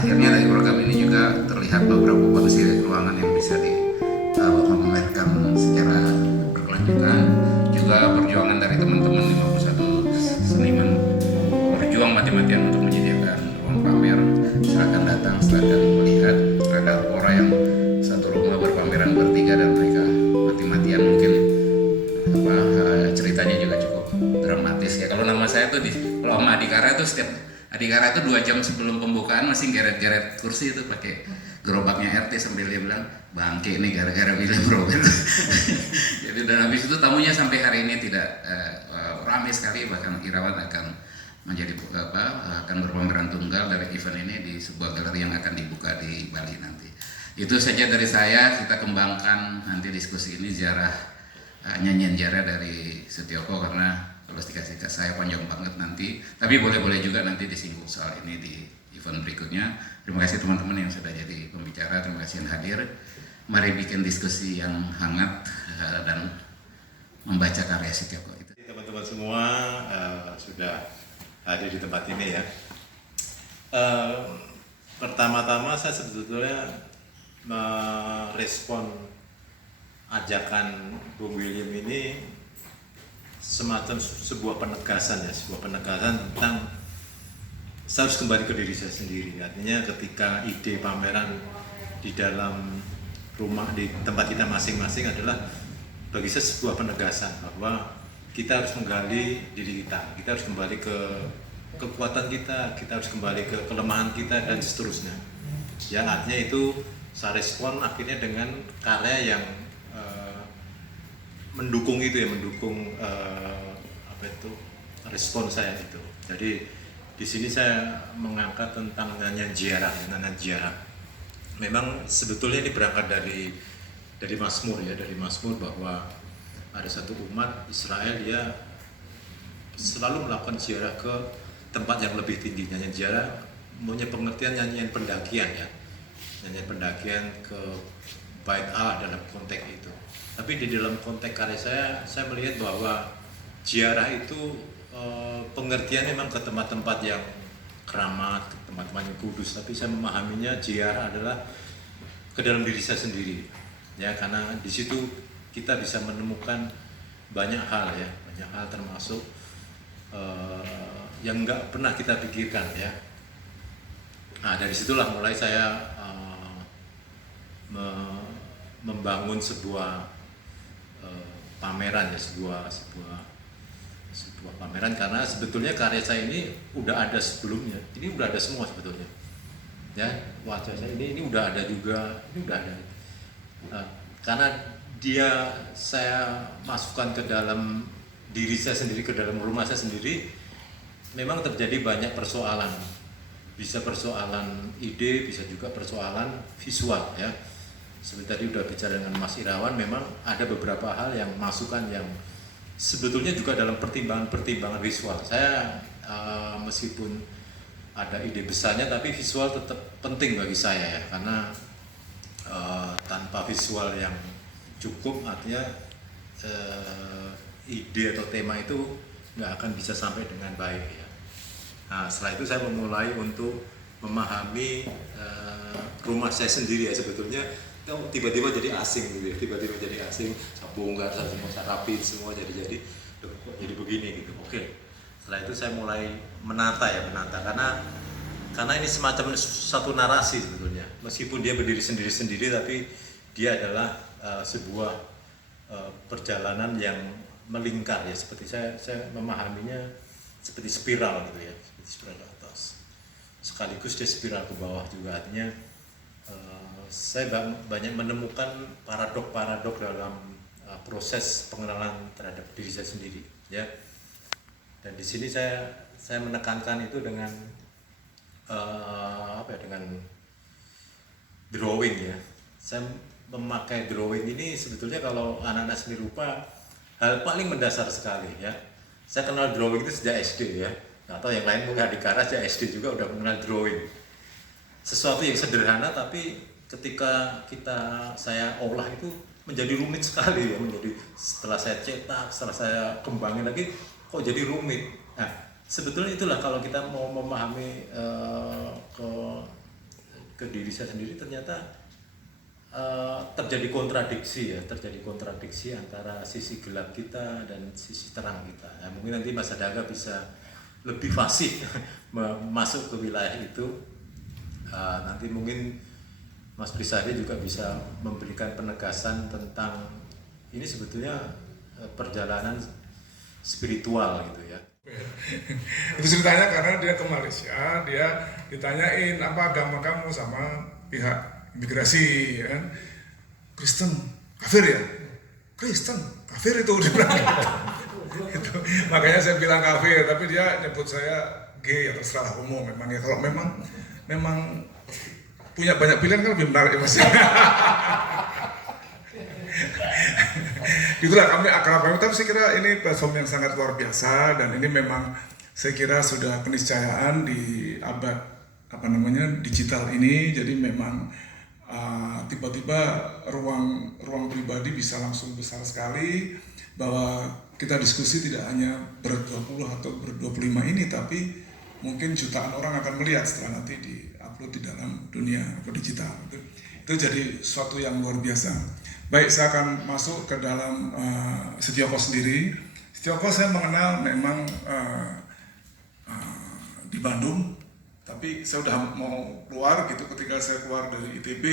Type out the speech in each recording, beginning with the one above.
akhirnya dari program ini juga terlihat beberapa potensi ruangan yang bisa dipamerkan secara berkelanjutan. Juga perjuangan dari teman-teman 51 seniman berjuang mati-matian untuk menyediakan ruang pamer. Silakan datang, silakan melihat. Ada orang yang satu rumah berpameran bertiga dan mereka mati-matian, mungkin ceritanya juga cukup dramatis ya. Kalau nama saya tuh kalau sama Adhikara tuh setiap Adhikara itu 2 jam sebelum pembukaan masih geret-geret kursi itu pakai gerobaknya RT sambil dia bilang bangke ini gara-gara William Robert. Jadi dan habis itu tamunya sampai hari ini tidak ramai sekali, bahkan Irawan akan menjadi akan berpameran tunggal dari event ini di sebuah galeri yang akan dibuka di Bali nanti. Itu saja dari saya. Kita kembangkan nanti diskusi ini ziarah nyanyian ziarah dari Setioko, karena kalau dikasih ke saya panjang banget nanti, tapi boleh-boleh juga nanti disinggung soal ini di event berikutnya. Terima kasih teman-teman yang sudah jadi pembicara, terima kasih yang hadir. Mari bikin diskusi yang hangat dan membaca karya Setioko itu. Teman-teman semua sudah hadir di tempat ini ya. Pertama-tama saya sebetulnya merespon ajakan Bung William ini semacam sebuah penegasan ya, sebuah penegasan tentang saya harus kembali ke diri saya sendiri. Artinya ketika ide pameran di dalam rumah, di tempat kita masing-masing adalah bagi saya sebuah penegasan bahwa kita harus menggali diri kita harus kembali ke kekuatan kita harus kembali ke kelemahan kita dan seterusnya. Ya artinya itu saya respon akhirnya dengan karya yang mendukung itu ya, mendukung respon saya itu. Jadi di sini saya mengangkat tentang nyanyian ziarah. Memang sebetulnya ini berangkat dari Mazmur ya, dari Mazmur bahwa ada satu umat Israel dia selalu melakukan ziarah ke tempat yang lebih tinggi. Nyanyian ziarah punya pengertian nyanyian pendakian ya, nyanyian pendakian ke Bait Allah dalam konteks itu. Tapi di dalam konteks karya saya melihat bahwa ziarah itu pengertian memang ke tempat-tempat yang keramat, ke tempat-tempat yang kudus. Tapi saya memahaminya ziarah adalah ke dalam diri saya sendiri, ya, karena di situ kita bisa menemukan banyak hal ya, banyak hal termasuk yang nggak pernah kita pikirkan ya. Nah dari situlah mulai saya membangun sebuah pameran ya, sebuah pameran, karena sebetulnya karya saya ini udah ada sebelumnya, ini udah ada semua sebetulnya ya. Wajah saya ini udah ada juga, ini udah ada karena saya masukkan ke dalam diri saya sendiri, ke dalam rumah saya sendiri. Memang terjadi banyak persoalan, bisa persoalan ide, bisa juga persoalan visual ya. Seperti tadi udah bicara dengan Mas Irawan, memang ada beberapa hal yang masukan yang sebetulnya juga dalam pertimbangan visual. Saya meskipun ada ide besarnya, tapi visual tetap penting bagi saya ya, karena tanpa visual yang cukup artinya ide atau tema itu nggak akan bisa sampai dengan baik ya. Nah setelah itu saya memulai untuk memahami rumah saya sendiri ya. Sebetulnya tiba-tiba jadi asing gitu ya, tiba-tiba jadi asing, saya bongkar, saya rapi semua, jadi begini gitu. Oke, setelah itu saya mulai menata karena ini semacam satu narasi sebetulnya, meskipun dia berdiri sendiri-sendiri, tapi dia adalah sebuah perjalanan yang melingkar ya, seperti saya memahaminya seperti spiral gitu ya, seperti spiral ke atas sekaligus dia spiral ke bawah juga. Artinya saya banyak menemukan paradok dalam proses pengenalan terhadap diri saya sendiri ya. Dan di sini saya menekankan itu dengan dengan drawing ya. Saya memakai drawing ini sebetulnya kalau anak-anak seni rupa hal paling mendasar sekali ya. Saya kenal drawing itu sejak SD ya. Nggak tahu yang lain mungkin Adhikara sejak SD juga udah mengenal drawing. Sesuatu yang sederhana tapi ketika saya olah itu menjadi rumit sekali ya, setelah saya cetak, setelah saya kembangin lagi kok jadi rumit. Nah, sebetulnya itulah kalau kita mau memahami ke diri saya sendiri, ternyata terjadi kontradiksi antara sisi gelap kita dan sisi terang kita. Nah, mungkin nanti Mas Adaga bisa lebih fasih masuk ke wilayah itu. Nanti mungkin Mas Prisadi juga bisa memberikan penegasan tentang ini sebetulnya perjalanan spiritual gitu ya. Itu ceritanya karena dia ke Malaysia, dia ditanyain apa agama kamu sama pihak imigrasi, ya kan? Kristen, kafir ya? Kristen, kafir itu dia bilang gitu. Makanya saya bilang kafir, tapi dia nyebut saya gay atau terserah umum memang ya. Kalau memang punya banyak pilihan kan lebih menarik ya Mas. Itulah kami akrab, tapi saya kira ini platform yang sangat luar biasa dan ini memang saya kira sudah keniscayaan di abad digital ini. Jadi memang tiba-tiba ruang pribadi bisa langsung besar sekali, bahwa kita diskusi tidak hanya ber-20 atau ber-25 ini, tapi mungkin jutaan orang akan melihat setelah nanti di-upload di dalam dunia digital. Itu jadi suatu yang luar biasa. Baik, saya akan masuk ke dalam Setioko sendiri. Setioko saya mengenal memang di Bandung, tapi saya udah mau keluar gitu. Ketika saya keluar dari ITB,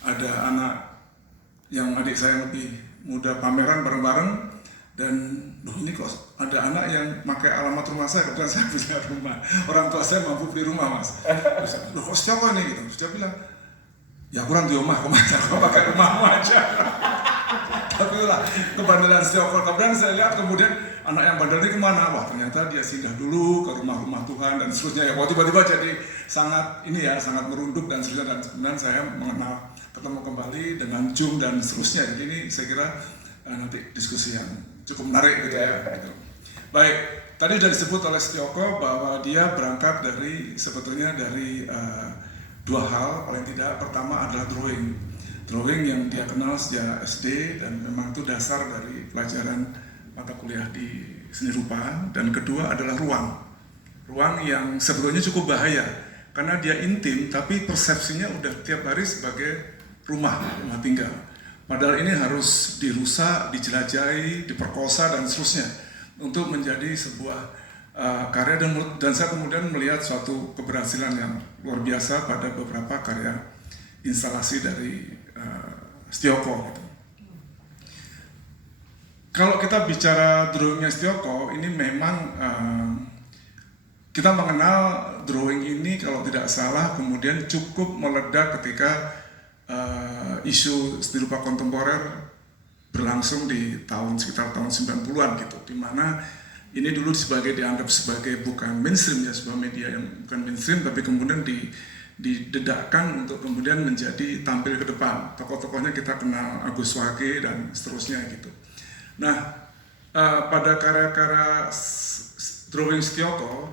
ada anak yang adik saya yang lebih muda pameran bareng-bareng, dan ini kok ada anak yang pakai alamat rumah saya, kebetulan saya punya rumah, orang tua saya mampu beli rumah Mas. Terus, kok siapa nih gitu? Terus dia bilang, ya kurang di rumah, kok pakai rumahmu aja. Tapi lah kebandelan Setioko. Kemudian saya lihat kemudian anak yang bandel ini kemana? Wah, ternyata dia singgah dulu ke rumah-rumah Tuhan dan seterusnya ya. Wah, tiba-tiba jadi sangat sangat merunduk dan seterusnya, dan kemudian saya ketemu kembali dengan Jung dan seterusnya. Jadi ini saya kira nanti diskusi yang cukup menarik gitu ya. Gitu. Baik, tadi sudah disebut oleh Setioko bahwa dia berangkat sebetulnya dari dua hal paling tidak. Pertama adalah drawing yang dia kenal sejak SD dan memang itu dasar dari pelajaran mata kuliah di seni rupa. Dan kedua adalah ruang yang sebetulnya cukup bahaya karena dia intim, tapi persepsinya udah tiap hari sebagai rumah tinggal. Padahal ini harus dirusak, dijelajahi, diperkosa dan seterusnya untuk menjadi sebuah karya. Dan saya kemudian melihat suatu keberhasilan yang luar biasa pada beberapa karya instalasi dari Setioko gitu. Kalau kita bicara drawingnya Setioko, ini memang kita mengenal drawing ini kalau tidak salah kemudian cukup meledak ketika isu seni rupa kontemporer berlangsung di sekitar tahun 90-an gitu, di mana ini dulu dianggap sebagai bukan mainstream ya, sebuah media yang bukan mainstream, tapi kemudian didedakkan untuk kemudian menjadi tampil ke depan. Tokoh-tokohnya kita kenal Agus Wage dan seterusnya gitu. Nah, pada karya-karya drawing Setioko,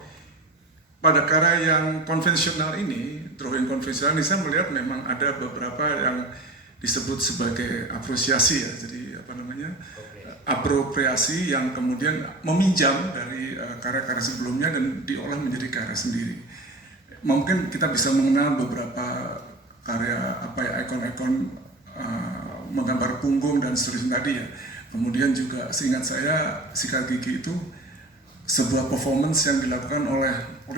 pada karya yang konvensional ini, drawing konvensional ini saya melihat memang ada beberapa yang disebut sebagai apresiasi ya, jadi apropriasi yang kemudian meminjam dari karya-karya sebelumnya dan diolah menjadi karya sendiri. Mungkin kita bisa mengenal beberapa karya ikon-ikon menggambar punggung dan seterusnya tadi ya. Kemudian juga seingat saya Sikat Gigi itu sebuah performance yang dilakukan oleh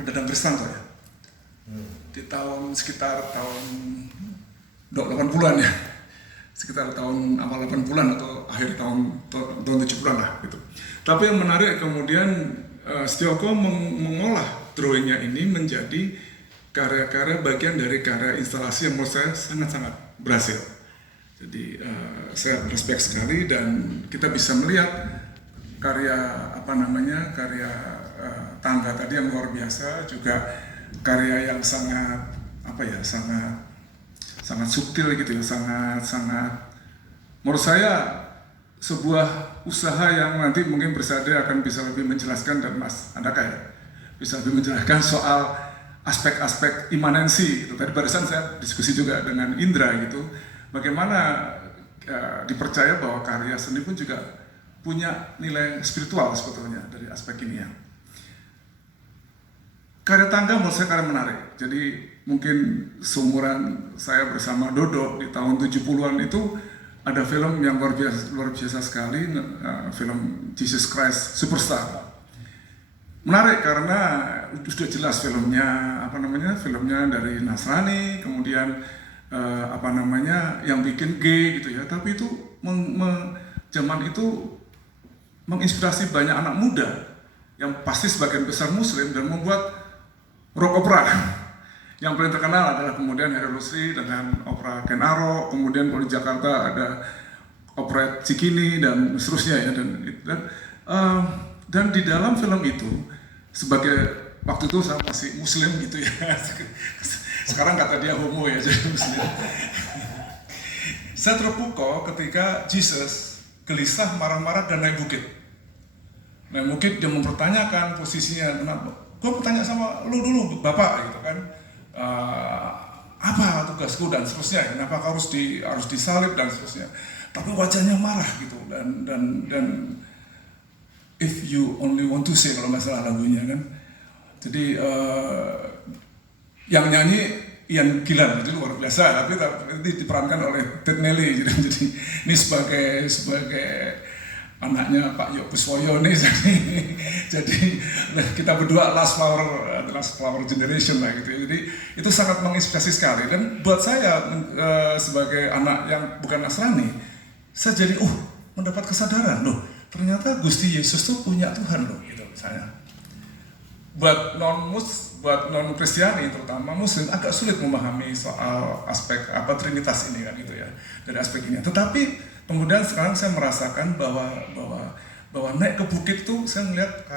Dadang Kristanto ya. Di sekitar tahun 80-an ya. Sekitar tahun awal 80-an atau akhir tahun 70-an lah gitu. Tapi yang menarik kemudian Setioko mengolah drawingnya ini menjadi karya-karya bagian dari karya instalasi yang menurut saya sangat-sangat berhasil. Jadi saya respect sekali dan kita bisa melihat karya tangga tadi yang luar biasa, juga karya yang sangat sangat subtil gitu ya, sangat menurut saya sebuah usaha yang nanti mungkin Prisadi akan bisa lebih menjelaskan, dan Mas Andaka ya bisa lebih menjelaskan soal aspek-aspek imanensi gitu. Tadi barusan saya diskusi juga dengan Indra gitu, bagaimana dipercaya bahwa karya seni pun juga punya nilai spiritual sebetulnya dari aspek ini ya. Karya tangga menurut saya karya menarik. Jadi mungkin seumuran saya bersama Dodo di tahun 70-an itu ada film yang luar biasa sekali, film Jesus Christ Superstar. Menarik karena sudah jelas filmnya, filmnya dari Nasrani, kemudian yang bikin gay gitu ya. Tapi itu zaman itu menginspirasi banyak anak muda yang pasti sebagian besar Muslim dan membuat rock opera. Yang paling terkenal adalah kemudian Harry Lusri dengan opera Ken Arok, kemudian kalau di Jakarta ada opera Cikini dan seterusnya ya, dan di dalam film itu sebagai waktu itu saya masih Muslim gitu ya, sekarang kata dia homo ya jadi Muslim. Saya terpukau ketika Jesus gelisah, marah-marah dan naik bukit. Naik bukit dia mempertanyakan posisinya, kenapa? Gue bertanya sama lu dulu Bapak gitu kan. Apa tugasku dan seterusnya, kenapa harus disalib dan seterusnya, tapi wajahnya marah gitu dan if you only want to say kalau masalah lagunya kan, jadi yang nyanyi Ian Gillan itu luar biasa, tapi diperankan oleh Ted Nelly, jadi ini sebagai anaknya Pak Yok Kuswoyo nih, jadi kita berdua last flower generation lah gitu. Jadi itu sangat menginspirasi sekali dan buat saya sebagai anak yang bukan Nasrani, saya jadi mendapat kesadaran loh, ternyata Gusti Yesus tuh punya Tuhan loh gitu saya. Buat non Kristiani terutama Muslim agak sulit memahami soal aspek Trinitas ini kan gitu ya, dari aspek ini. Tetapi kemudian sekarang saya merasakan bahwa naik ke bukit itu saya melihat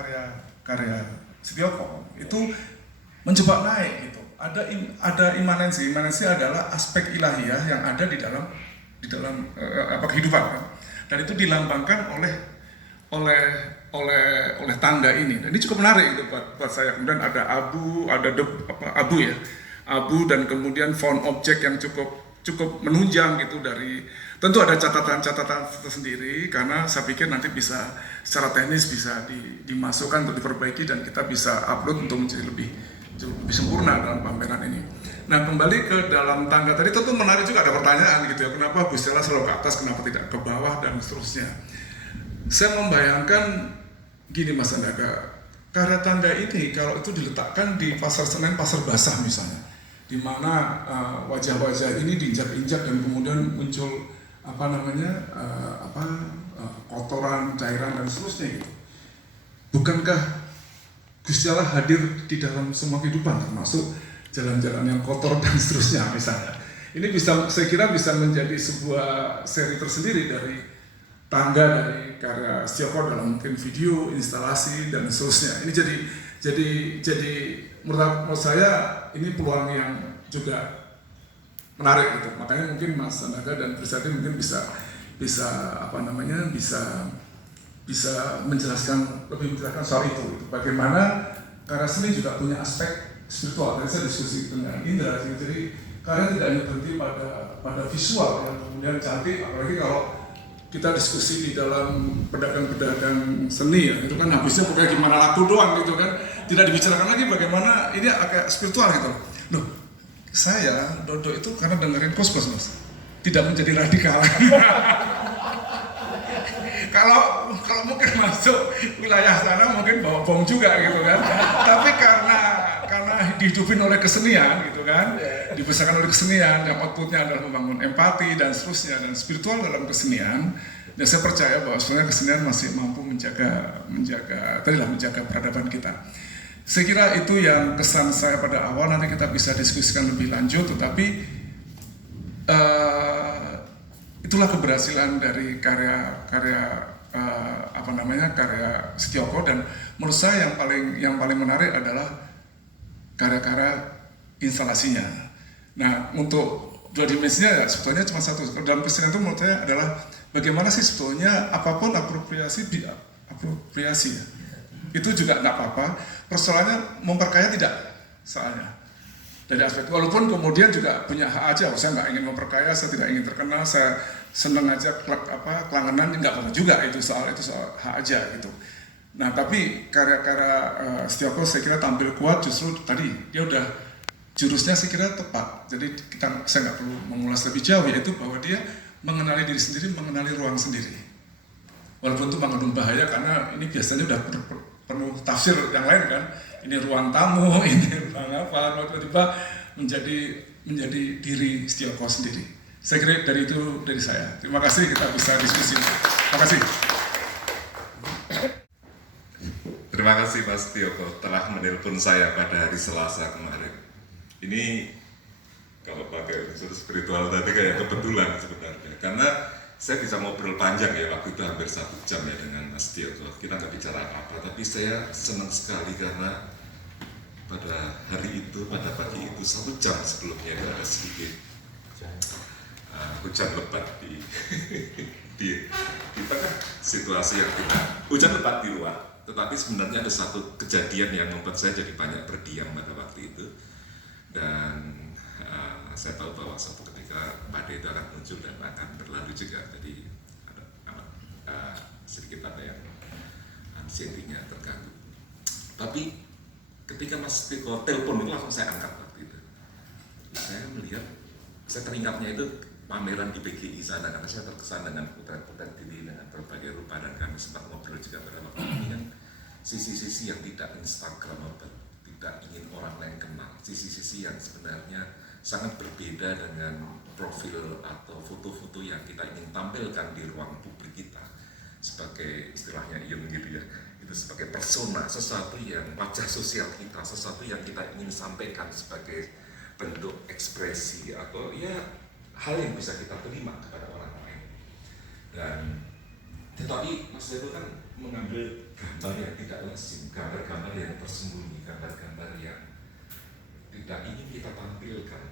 karya Setioko itu mencoba naik gitu. Ada imanensi adalah aspek ilahiyah yang ada di dalam kehidupan kan. Dan itu dilambangkan oleh tangga ini. Dan ini cukup menarik gitu buat saya. Kemudian ada abu dan kemudian found object yang cukup menunjang gitu dari, tentu ada catatan-catatan tersendiri karena saya pikir nanti bisa secara teknis bisa dimasukkan untuk diperbaiki dan kita bisa upload untuk menjadi lebih sempurna dalam pameran ini. Nah kembali ke dalam tangga tadi tentu menarik juga, ada pertanyaan gitu ya, kenapa Gusti Allah selalu ke atas, kenapa tidak ke bawah dan seterusnya. Saya membayangkan gini Mas Andaga, karya tangga ini kalau itu diletakkan di Pasar Senen, Pasar Basah misalnya, di mana wajah-wajah ini diinjak-injak dan kemudian muncul kotoran, cairan dan seterusnya gitu. Bukankah Gusti Allah hadir di dalam semua kehidupan, termasuk jalan-jalan yang kotor dan seterusnya misalnya. Ini saya kira bisa menjadi sebuah seri tersendiri dari tangga dari karya Setioko dalam mungkin video, instalasi dan seterusnya. Ini jadi menurut saya ini peluang yang juga menarik gitu. Makanya mungkin Mas Andaga dan Prisadi mungkin bisa lebih menjelaskan soal itu. Bagaimana karya seni juga punya aspek spiritual. Tadi saya diskusi dengan Indra, jadi karya tidak hanya berhenti pada visual yang kemudian cantik, apalagi kalau kita diskusi di dalam pedagang-pedagang seni ya, itu kan habisnya pokoknya gimana laku doang gitu kan, tidak dibicarakan lagi bagaimana ini agak spiritual gitu. Loh, saya Dodo itu karena dengerin Kosmos Mas, tidak menjadi radikal. Kalau mungkin masuk wilayah sana mungkin bawa bom juga gitu kan, tapi karena dihidupin oleh kesenian gitu kan, dibesarkan oleh kesenian yang outputnya adalah membangun empati dan seterusnya dan spiritual dalam kesenian, dan saya percaya bahwa sebenarnya kesenian masih mampu menjaga peradaban kita. Saya kira itu yang kesan saya pada awal, nanti kita bisa diskusikan lebih lanjut, tetapi itulah keberhasilan dari karya Setioko, dan menurut saya yang paling menarik adalah karya-karya instalasinya. Nah, untuk dua dimensinya ya sebetulnya cuma satu. Dalam kesenian itu menurut saya adalah bagaimana sih sebetulnya apapun apropriasi ya. Itu juga nggak apa-apa. Persoalannya memperkaya tidak, soalnya dari aspek, walaupun kemudian juga punya hak aja, saya nggak ingin memperkaya, saya tidak ingin terkenal, saya seneng aja kelangenan, nggak apa-apa juga, itu soal hak aja gitu. Nah tapi karya-karya Setioko saya kira tampil kuat justru tadi dia udah jurusnya saya kira tepat. Jadi saya nggak perlu mengulas lebih jauh, yaitu bahwa dia mengenali diri sendiri, mengenali ruang sendiri. Walaupun itu mengandung bahaya karena ini biasanya udah penuh tafsir yang lain kan. Ini ruang tamu, ini ruang apa, tiba-tiba menjadi diri Setioko sendiri. Saya kira dari itu dari saya. Terima kasih, kita bisa diskusi. Terima kasih. Terima kasih Mas Setioko telah menelpon saya pada hari Selasa kemarin. Ini kalau pakai unsur spiritual tadi kayak kebetulan sebenarnya, karena saya bisa ngobrol panjang ya, waktu itu hampir 1 jam ya dengan Mas Setioko. Kita nggak bicara apa-apa, tapi saya senang sekali karena pada hari itu, pada pagi itu 1 jam sebelumnya itu ada sedikit hujan lebat di tengah situasi yang kita hujan lebat di luar. Tetapi sebenarnya ada satu kejadian yang membuat saya jadi banyak berdiam pada waktu itu, dan saya tahu bahwa suatu ketika badai itu akan muncul dan akan berlalu juga. Jadi sedikit ada yang anxiety-nya terganggu. Tapi ketika Mas Setioko telepon itu langsung saya angkat waktu itu. Saya melihat, saya teringatnya itu pameran di PGI sana, karena saya terkesan dengan putar-putar diri dengan berbagai rupa, dan kami sempat ngobrol juga pada waktu ini kan sisi-sisi yang tidak instagramable, tidak ingin orang lain kenal, sisi-sisi yang sebenarnya sangat berbeda dengan profil atau foto-foto yang kita ingin tampilkan di ruang publik kita sebagai istilahnya gitu ya, itu sebagai persona, sesuatu yang wajah sosial kita, sesuatu yang kita ingin sampaikan sebagai bentuk ekspresi atau ya hal yang bisa kita terima kepada orang lain. Dan tetapi Mas Setioko kan mengambil gambar yang tidak lazim, gambar-gambar yang tersembunyi, gambar-gambar yang tidak ingin kita tampilkan,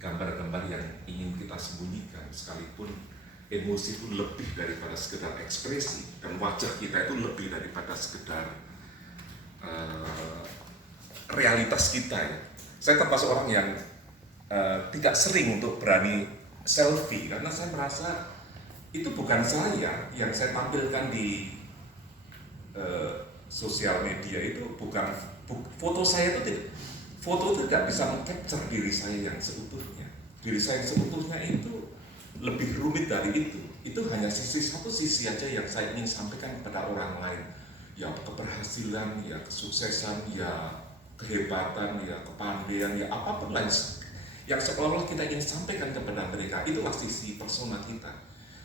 gambar-gambar yang ingin kita sembunyikan, sekalipun emosi pun lebih daripada sekedar ekspresi, dan wajah kita itu lebih daripada sekedar realitas kita ya. Saya termasuk orang yang tidak sering untuk berani selfie, karena saya merasa itu bukan saya yang saya tampilkan di sosial media. Itu bukan foto saya, itu foto itu tidak bisa meng-capture diri saya yang seutuhnya. Diri saya yang seutuhnya itu lebih rumit dari itu. Itu hanya satu sisi aja yang saya ingin sampaikan kepada orang lain, ya keberhasilan, ya kesuksesan, ya kehebatan, ya kepandaian, ya apapun lain yang seolah-olah kita ingin sampaikan kepada mereka. Itulah sisi persona kita.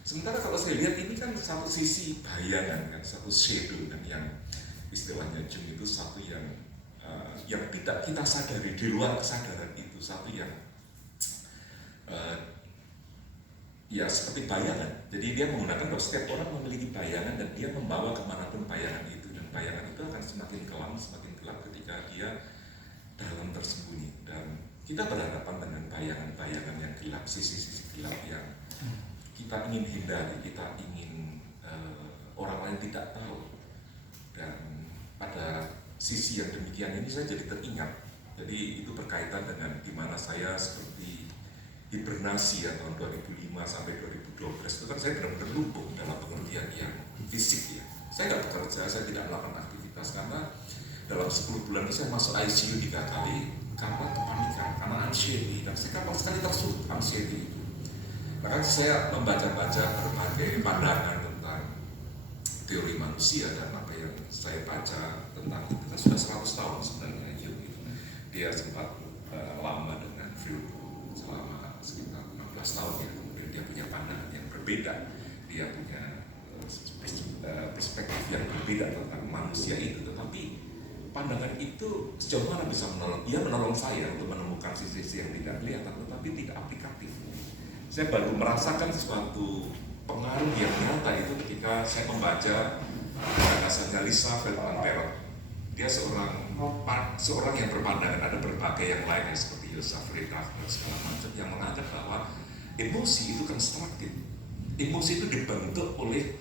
Sementara kalau saya lihat ini kan satu sisi bayangan, kan satu shadow, dan yang istilahnya Jung itu satu yang tidak kita sadari, di luar kesadaran itu, satu yang ya seperti bayangan. Jadi dia menggunakan bahwa setiap orang memiliki bayangan dan dia membawa kemanapun bayangan itu, dan bayangan itu akan semakin kelam, semakin gelap ketika dia dalam tersembunyi. Dan kita berhadapan dengan bayangan-bayangan yang gelap, sisi-sisi gelap yang kita ingin hindari, kita ingin orang lain tidak tahu. Dan pada sisi yang demikian ini saya jadi teringat. Jadi itu berkaitan dengan dimana saya seperti hibernasi ya, tahun 2005 sampai 2012 itu kan saya benar-benar lumpuh dalam pengertian yang fisik ya. Saya nggak bekerja, saya tidak melakukan aktivitas, karena dalam 10 bulan itu saya masuk ICU 3 kali karena kepanikan, karena anxiety, dan saya gampang sekali tersulut anxiety itu. Bahkan saya membaca-baca berbagai pandangan tentang teori manusia, dan apa yang saya baca tentang itu kan sudah 100 tahun sebenarnya Jung itu. Dia sempat lama dengan Foucault selama sekitar 16 tahun ya, kemudian dia punya pandangan yang berbeda, dia punya perspektif yang berbeda tentang manusia itu. Tetapi pandangan itu sejauh mana bisa menolong? Ia menolong saya untuk menemukan sisi-sisi yang tidak kelihatan, tetapi tidak aplikatif. Saya baru merasakan suatu pengaruh yang nyata itu ketika saya membaca gagasannya Lisa Feldman Barrett. Dia seorang yang berpandangan, ada berbagai yang lain seperti Joseph Friedrich dan segala macam, yang menganggap bahwa emosi itu konstruktif. Emosi itu dibentuk oleh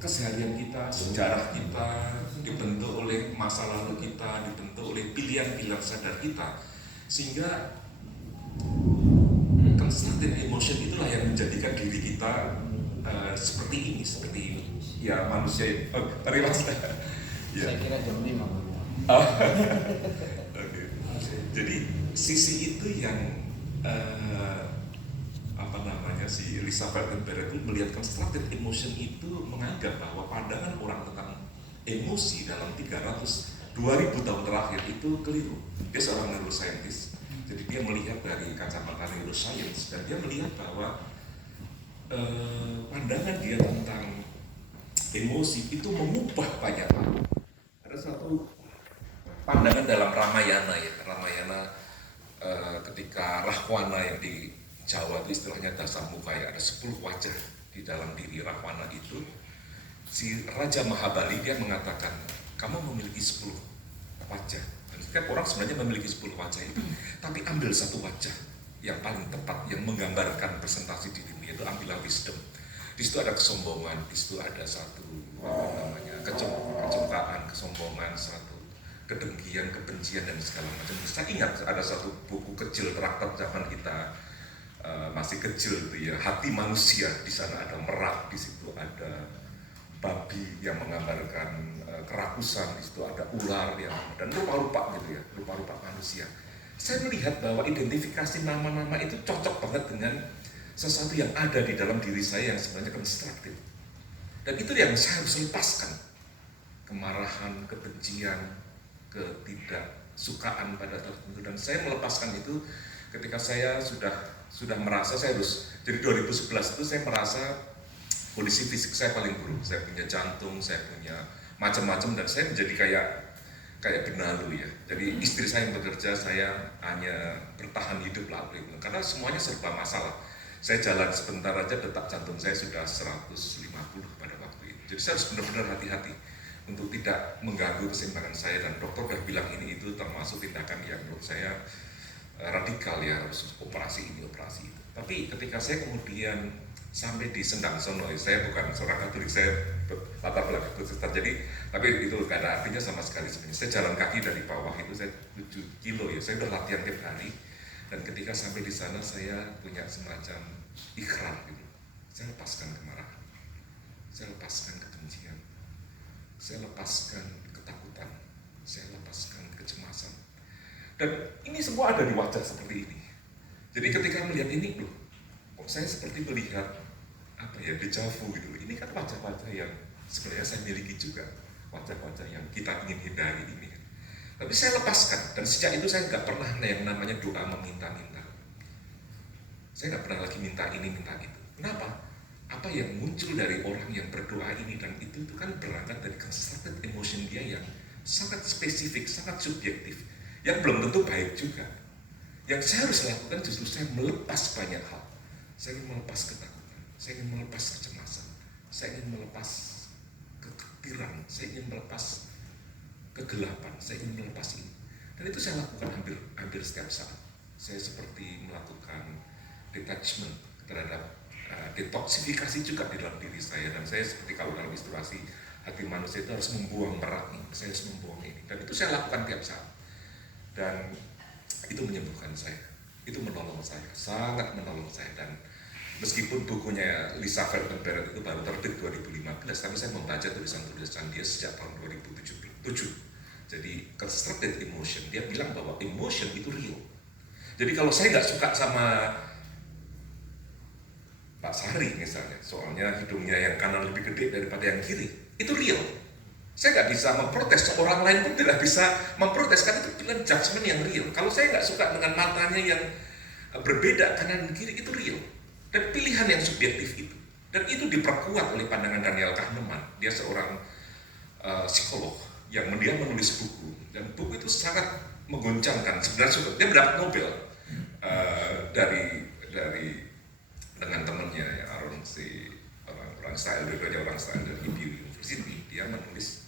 keseharian kita, sejarah kita, dibentuk oleh masa lalu kita, dibentuk oleh pilihan-pilihan sadar kita, sehingga constructive emotion itulah yang menjadikan diri kita seperti ini ya manusia. Terima kasih. Saya kira jam 5. Oke. Jadi sisi itu yang apa namanya, si Elizabeth Gilbert itu melihat constructed emotion itu menganggap bahwa pandangan orang tentang emosi dalam 2000 tahun terakhir itu keliru. Dia seorang neuroscientist, jadi dia melihat dari kacamata neuroscience dan dia melihat bahwa pandangan dia tentang emosi itu mengubah banyak hal. Ada satu pandangan dalam Ramayana ya, Ramayana ketika Rahwana yang di Jawa itu istilahnya Dasamuka ya, ada 10 wajah di dalam diri Rahwana itu. Si Raja Mahabali dia mengatakan, kamu memiliki 10 wajah. Dan setiap orang sebenarnya memiliki 10 wajah itu, tapi ambil satu wajah yang paling tepat, yang menggambarkan presentasi dirimu, yaitu ambillah wisdom. Di situ ada kesombongan, di situ ada satu kecongkaan, kesombongan, satu kedengkian, kebencian dan segala macam. Saya ingat ada satu buku kecil traktat zaman kita masih kecil itu ya, hati manusia. Di sana ada merak, di situ ada babi yang menggambarkan kerakusan, di situ ada ular yang dan rupa-rupa gitu ya, rupa-rupa manusia. Saya melihat bahwa identifikasi nama-nama itu cocok banget dengan sesuatu yang ada di dalam diri saya yang sebenarnya konstruktif. Dan itu yang saya harus lepaskan. Kemarahan, kebencian, ketidaksukaan pada tertentu. Dan saya melepaskan itu ketika saya sudah merasa saya harus. Jadi 2011 itu saya merasa kondisi fisik saya paling buruk. Saya punya jantung, saya punya macam-macam dan saya menjadi kayak benalu ya. Jadi istri saya yang bekerja, saya hanya bertahan hidup lah karena semuanya serba masalah. Saya jalan sebentar aja detak jantung saya sudah 150 pada waktu itu. Jadi saya harus benar-benar hati-hati untuk tidak mengganggu keseimbangan saya, dan dokter sudah bilang ini itu termasuk tindakan yang menurut saya radikal ya, harus operasi ini operasi itu. Tapi ketika saya kemudian sampai di Sendang Sono, saya bukan seorang Katolik, saya latar belakang Protestan, jadi tapi itu gak ada artinya sama sekali sebenarnya. Saya jalan kaki dari bawah itu saya 7 kilo ya, saya udah latihan tiap hari, dan ketika sampai di sana saya punya semacam ikrar gitu. Saya lepaskan kemarahan, saya lepaskan kebencian, saya lepaskan ketakutan, saya lepaskan kecemasan, dan ini semua ada di wajah seperti ini. Jadi ketika melihat ini, loh, kok saya seperti melihat apa ya, deja vu gitu. Ini kan wajah-wajah yang sebenarnya saya miliki juga, wajah-wajah yang kita ingin hindari ini. Tapi saya lepaskan, dan sejak itu saya nggak pernah yang namanya doa meminta-minta. Saya nggak pernah lagi minta ini, minta itu. Kenapa? Apa yang muncul dari orang yang berdoa ini dan itu kan berangkat dari constructed emotion dia yang sangat spesifik, sangat subjektif, yang belum tentu baik juga. Yang saya harus lakukan justru saya melepas banyak hal. Saya ingin melepas ketakutan, saya ingin melepas kecemasan, saya ingin melepas kekhawatiran, saya ingin melepas kegelapan, saya ingin melepas ini. Dan itu saya lakukan hampir setiap saat. Saya seperti melakukan detachment terhadap detoksifikasi juga di dalam diri saya, dan saya seperti kalau dalam ilustrasi hati manusia itu harus membuang merak ini, saya harus membuang ini, dan itu saya lakukan tiap saat, dan itu menyembuhkan saya, itu menolong saya, sangat menolong saya. Dan meskipun bukunya Elizabeth Gilbert itu baru terbit 2015, tapi saya membaca tulisan-tulisan dia sejak tahun 2007. Jadi constructed emotion, dia bilang bahwa emotion itu real. Jadi kalau saya nggak suka sama Pak Sari misalnya, soalnya hidungnya yang kanan lebih gede daripada yang kiri, itu real. Saya nggak bisa memprotes, orang lain pun tidak bisa memprotes, karena itu dengan judgment yang real. Kalau saya nggak suka dengan matanya yang berbeda kanan dan kiri, itu real. Dan pilihan yang subjektif itu. Dan itu diperkuat oleh pandangan Daniel Kahneman. Dia seorang psikolog yang dia menulis buku. Dan buku itu sangat menggoncangkan. Sebenarnya dia mendapat Nobel dari dengan temannya ya, orang style, dua-duanya orang style dari Indiana University. Dia menulis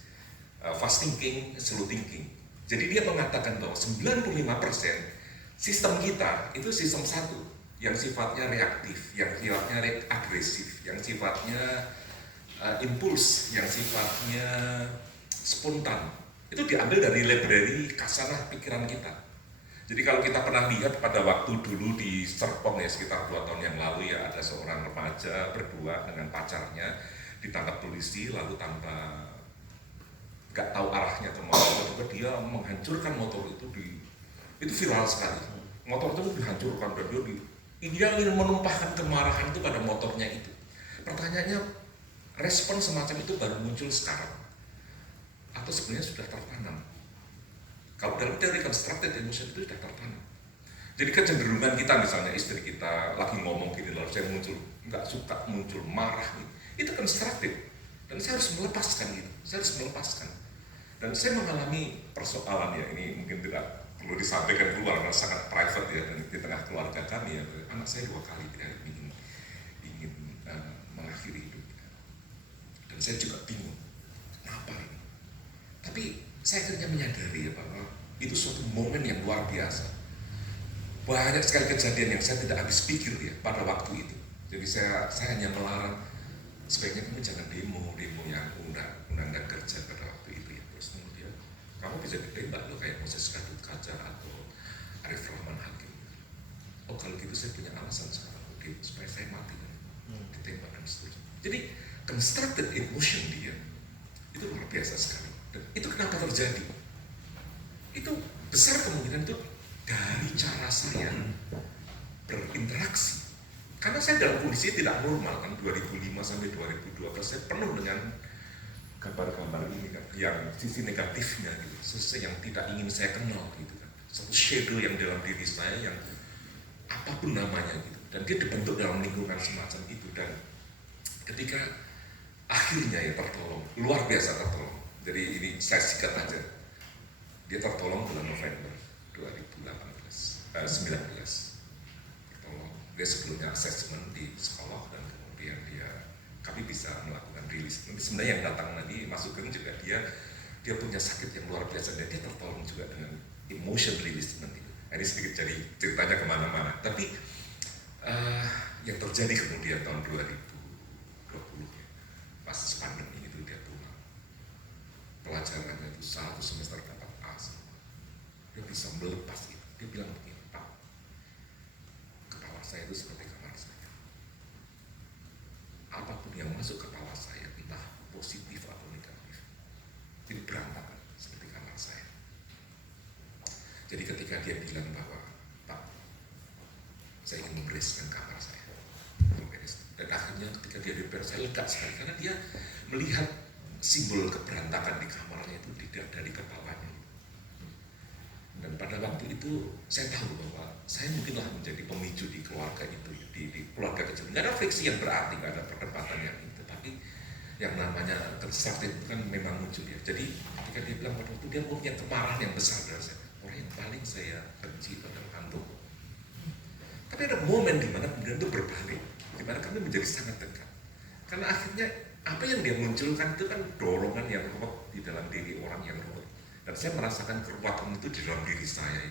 fast thinking, slow thinking. Jadi dia mengatakan bahwa 95% sistem kita itu sistem satu, yang sifatnya reaktif, yang sifatnya agresif, yang sifatnya impuls, yang sifatnya spontan. Itu diambil dari library kasanah pikiran kita. Jadi kalau kita pernah lihat pada waktu dulu di Serpong ya, sekitar 2 tahun yang lalu ya, ada seorang remaja berdua dengan pacarnya ditangkap polisi, lalu tanpa nggak tahu arahnya kemana, juga dia menghancurkan motor itu Itu viral sekali. Motor itu dihancurkan dan dia ingin menumpahkan kemarahan itu pada motornya itu. Pertanyaannya, respon semacam itu baru muncul sekarang atau sebenarnya sudah tertanam? Kalau dalam teori constructed emotion itu sudah tertanam. Jadi kecenderungan kita, misalnya istri kita lagi ngomong gini lalu saya muncul nggak suka, muncul marah nih, itu constructed dan saya harus melepaskan itu, saya harus melepaskan. Dan saya mengalami persoalan ya, ini mungkin tidak perlu disampaikan keluar karena sangat private ya, dan di tengah keluarga kami ya, anak saya 2 kali tidak ingin mengakhiri hidupnya, dan saya juga bingung kenapa ini. Tapi saya akhirnya menyadari ya bahwa itu suatu momen yang luar biasa. Banyak sekali kejadian yang saya tidak habis pikir ya pada waktu itu. Jadi saya hanya melarang sebaiknya kamu jangan demo yang undang-undang kerja pada waktu itu ya. Terus kemudian kamu bisa ditembak loh kayak Moses Gatut Kaca atau Arif Rahman Hakim. Oh kalau gitu saya punya alasan sekarang supaya saya mati ditembak dan seterusnya. Jadi constructed emotion dia itu luar biasa sekali. Dan itu kenapa terjadi? Itu besar kemungkinan itu dari cara saya berinteraksi. Karena saya dalam kondisi tidak normal kan, 2005 sampai 2012 saya penuh dengan gambar-gambar ini kan, yang sisi negatifnya gitu, sesuatu yang tidak ingin saya kenal gitu kan, satu shadow yang dalam diri saya yang apapun namanya gitu, dan dia dibentuk dalam lingkungan semacam itu. Dan ketika akhirnya ya tertolong, luar biasa tertolong. Jadi ini saya singkat aja, dia tertolong bulan November 2019. Tertolong. Dia sebelumnya asesmen di sekolah dan kemudian kami bisa melakukan rilis. Nanti sebenarnya yang datang nanti masukkan juga dia punya sakit yang luar biasa dan dia tertolong juga dengan emotion releasement itu. Ini sedikit jadi ceritanya kemana-mana. Tapi yang terjadi kemudian tahun 2020 pas pandemi itu dia pulang. Pelajarannya itu 1 semester dapat A semua. Dia bisa melepas itu. Dia bilang begini, Pak, kepala saya itu seperti kamar saya. Apapun yang masuk kepala saya, entah positif atau negatif, itu berantakan seperti kamar saya. Jadi ketika dia bilang bahwa, Pak, saya ingin membereskan kamar saya, dan akhirnya ketika dia diberes, saya lega sekali karena dia melihat simbol keberantakan di kamarnya itu tidak dari kepalanya. Dan pada waktu itu saya tahu bahwa saya mungkinlah menjadi pemicu di keluarga itu, di keluarga kecil. Nggak ada friksi yang berarti, nggak ada perdebatan yang itu, tapi yang namanya constructive itu kan memang muncul ya. Jadi ketika dia bilang pada waktu dia punya kemarahan yang besar dari saya, orang yang paling saya benci itu adalah kantor. Tapi ada momen di mana kemudian itu berbalik, di mana kami menjadi sangat dekat. Karena akhirnya apa yang dia munculkan itu kan dorongan yang ruwet di dalam diri orang yang ruwet. Dan saya merasakan keruwetan itu di dalam diri saya.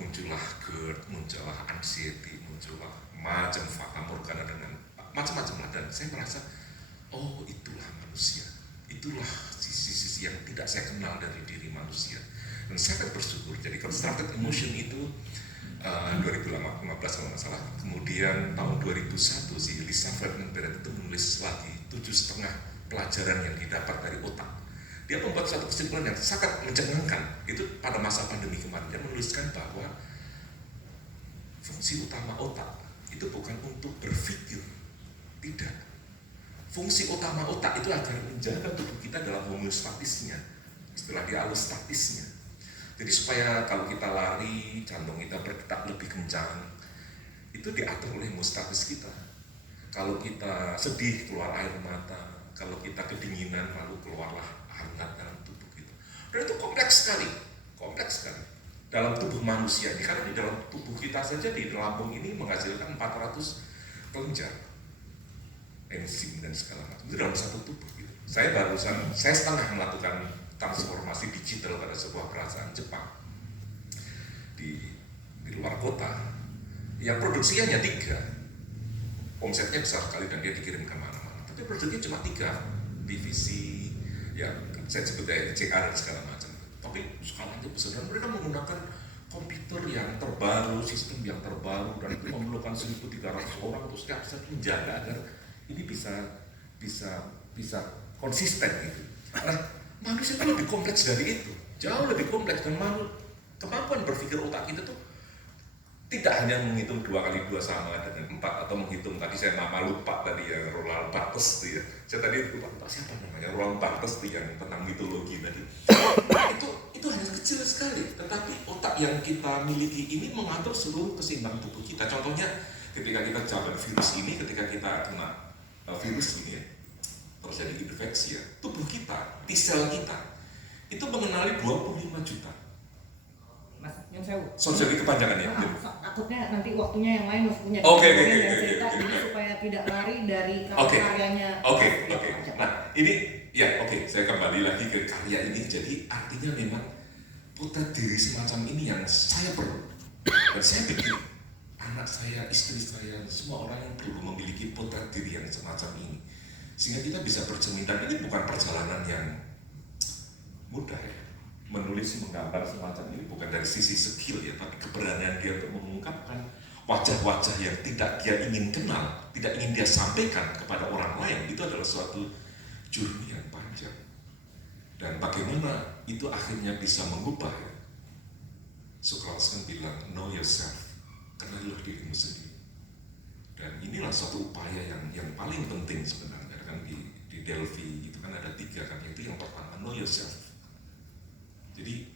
Muncullah GERD, muncullah anxiety, muncullah macam fata morgana dengan macam-macam lah. Dan saya merasa, oh itulah manusia. Itulah sisi-sisi yang tidak saya kenal dari diri manusia. Dan saya akan bersyukur. Jadi constructed emotion itu 2015 kalau nggak salah. Kemudian tahun 2001 si Lisa Feldman Barrett itu menulis lagi 7,5 pelajaran yang didapat dari otak. Dia membuat satu kesimpulan yang sangat mencengangkan. Itu pada masa pandemi kemarin dia menuliskan bahwa fungsi utama otak itu bukan untuk berpikir, tidak. Fungsi utama otak itu agar menjaga tubuh kita dalam homeostatisnya, istilah dia allostatisnya. Jadi supaya kalau kita lari, jantung kita berdetak lebih kencang, itu diatur oleh homeostatis kita. Kalau kita sedih, keluar air mata. Kalau kita kedinginan, lalu keluarlah hangat dalam tubuh kita. Dan itu kompleks sekali. Dalam tubuh manusia ini, karena di dalam tubuh kita saja, di lambung ini menghasilkan 400 kelenjar. Enzim dan segala macam. Itu dalam satu tubuh gitu. Saya setengah melakukan transformasi digital pada sebuah kerajaan Jepang. Di luar kota. Yang produksinya hanya 3. Omsetnya besar sekali dan dia dikirim kemana-mana. Tapi produknya cuma 3 divisi, ya saya sebut CR dan segala macam. Tapi skalanya besar dan mereka menggunakan komputer yang terbaru, sistem yang terbaru, dan itu memerlukan 1.300 orang untuk setiap saat menjaga agar ini bisa konsisten gitu. Nah, manusia itu lebih kompleks dari itu, jauh lebih kompleks, dan kemampuan berpikir otak kita tuh tidak hanya menghitung 2 kali 2 sama dengan 4 atau menghitung tadi saya nama lupa tadi ya Roland Barthes tuh ya. Saya tadi lupa siapa namanya Roland Barthes tuh yang tentang mitologi tadi. Itu hanya kecil sekali, tetapi otak yang kita miliki ini mengatur seluruh keseimbangan tubuh kita. Contohnya ketika kita jalan virus ini, ketika kita kena virus ini ya, terjadi infeksi ya, tubuh kita, T-sel kita itu mengenali 25 juta. Mas, yang saya Jadi kepanjangan ya. takutnya nanti waktunya yang lain harus punya Oke. cerita ini supaya tidak lari dari karyanya. Oke. Nah ini ya saya kembali lagi ke karya ini. Jadi artinya memang potret diri semacam ini yang saya perlu, dan saya pikir anak saya, istri saya, semua orang yang perlu memiliki potret diri yang semacam ini, sehingga kita bisa bercermin. Dan ini bukan perjalanan yang mudah ya. Menulis, menggambar semacam ini bukan dari sisi skill ya, tapi keberanian dia untuk mengungkapkan wajah-wajah yang tidak dia ingin kenal, tidak ingin dia sampaikan kepada orang lain. Itu adalah suatu journey yang panjang. Dan bagaimana itu akhirnya bisa mengubah ya. Socrates kan bilang, know yourself, kenalilah dirimu sendiri. Dan inilah suatu upaya yang paling penting sebenarnya kan di Delphi itu kan ada 3 kan, itu yang pertama know yourself. Jadi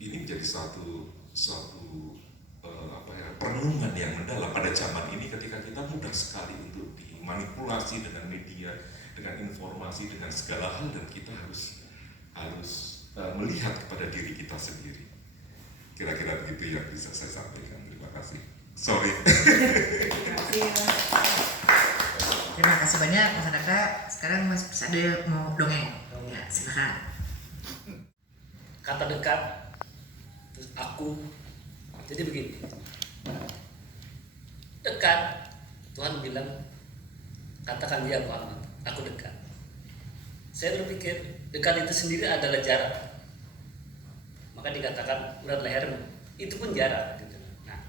ini menjadi suatu perenungan yang mendalam pada zaman ini ketika kita mudah sekali untuk dimanipulasi dengan media, dengan informasi, dengan segala hal, dan kita harus melihat kepada diri kita sendiri. Kira-kira begitu yang bisa saya sampaikan. Terima kasih. Sorry. Terima kasih banyak Mas Adaka. Sekarang Mas Sadil mau dongeng. Ya, silakan. Kata dekat, terus aku, jadi begini, dekat, Tuhan bilang, katakan ya Muhammad, aku dekat. Saya berpikir, dekat itu sendiri adalah jarak. Maka dikatakan, urat lehermu, itu pun jarak. Gitu. Nah,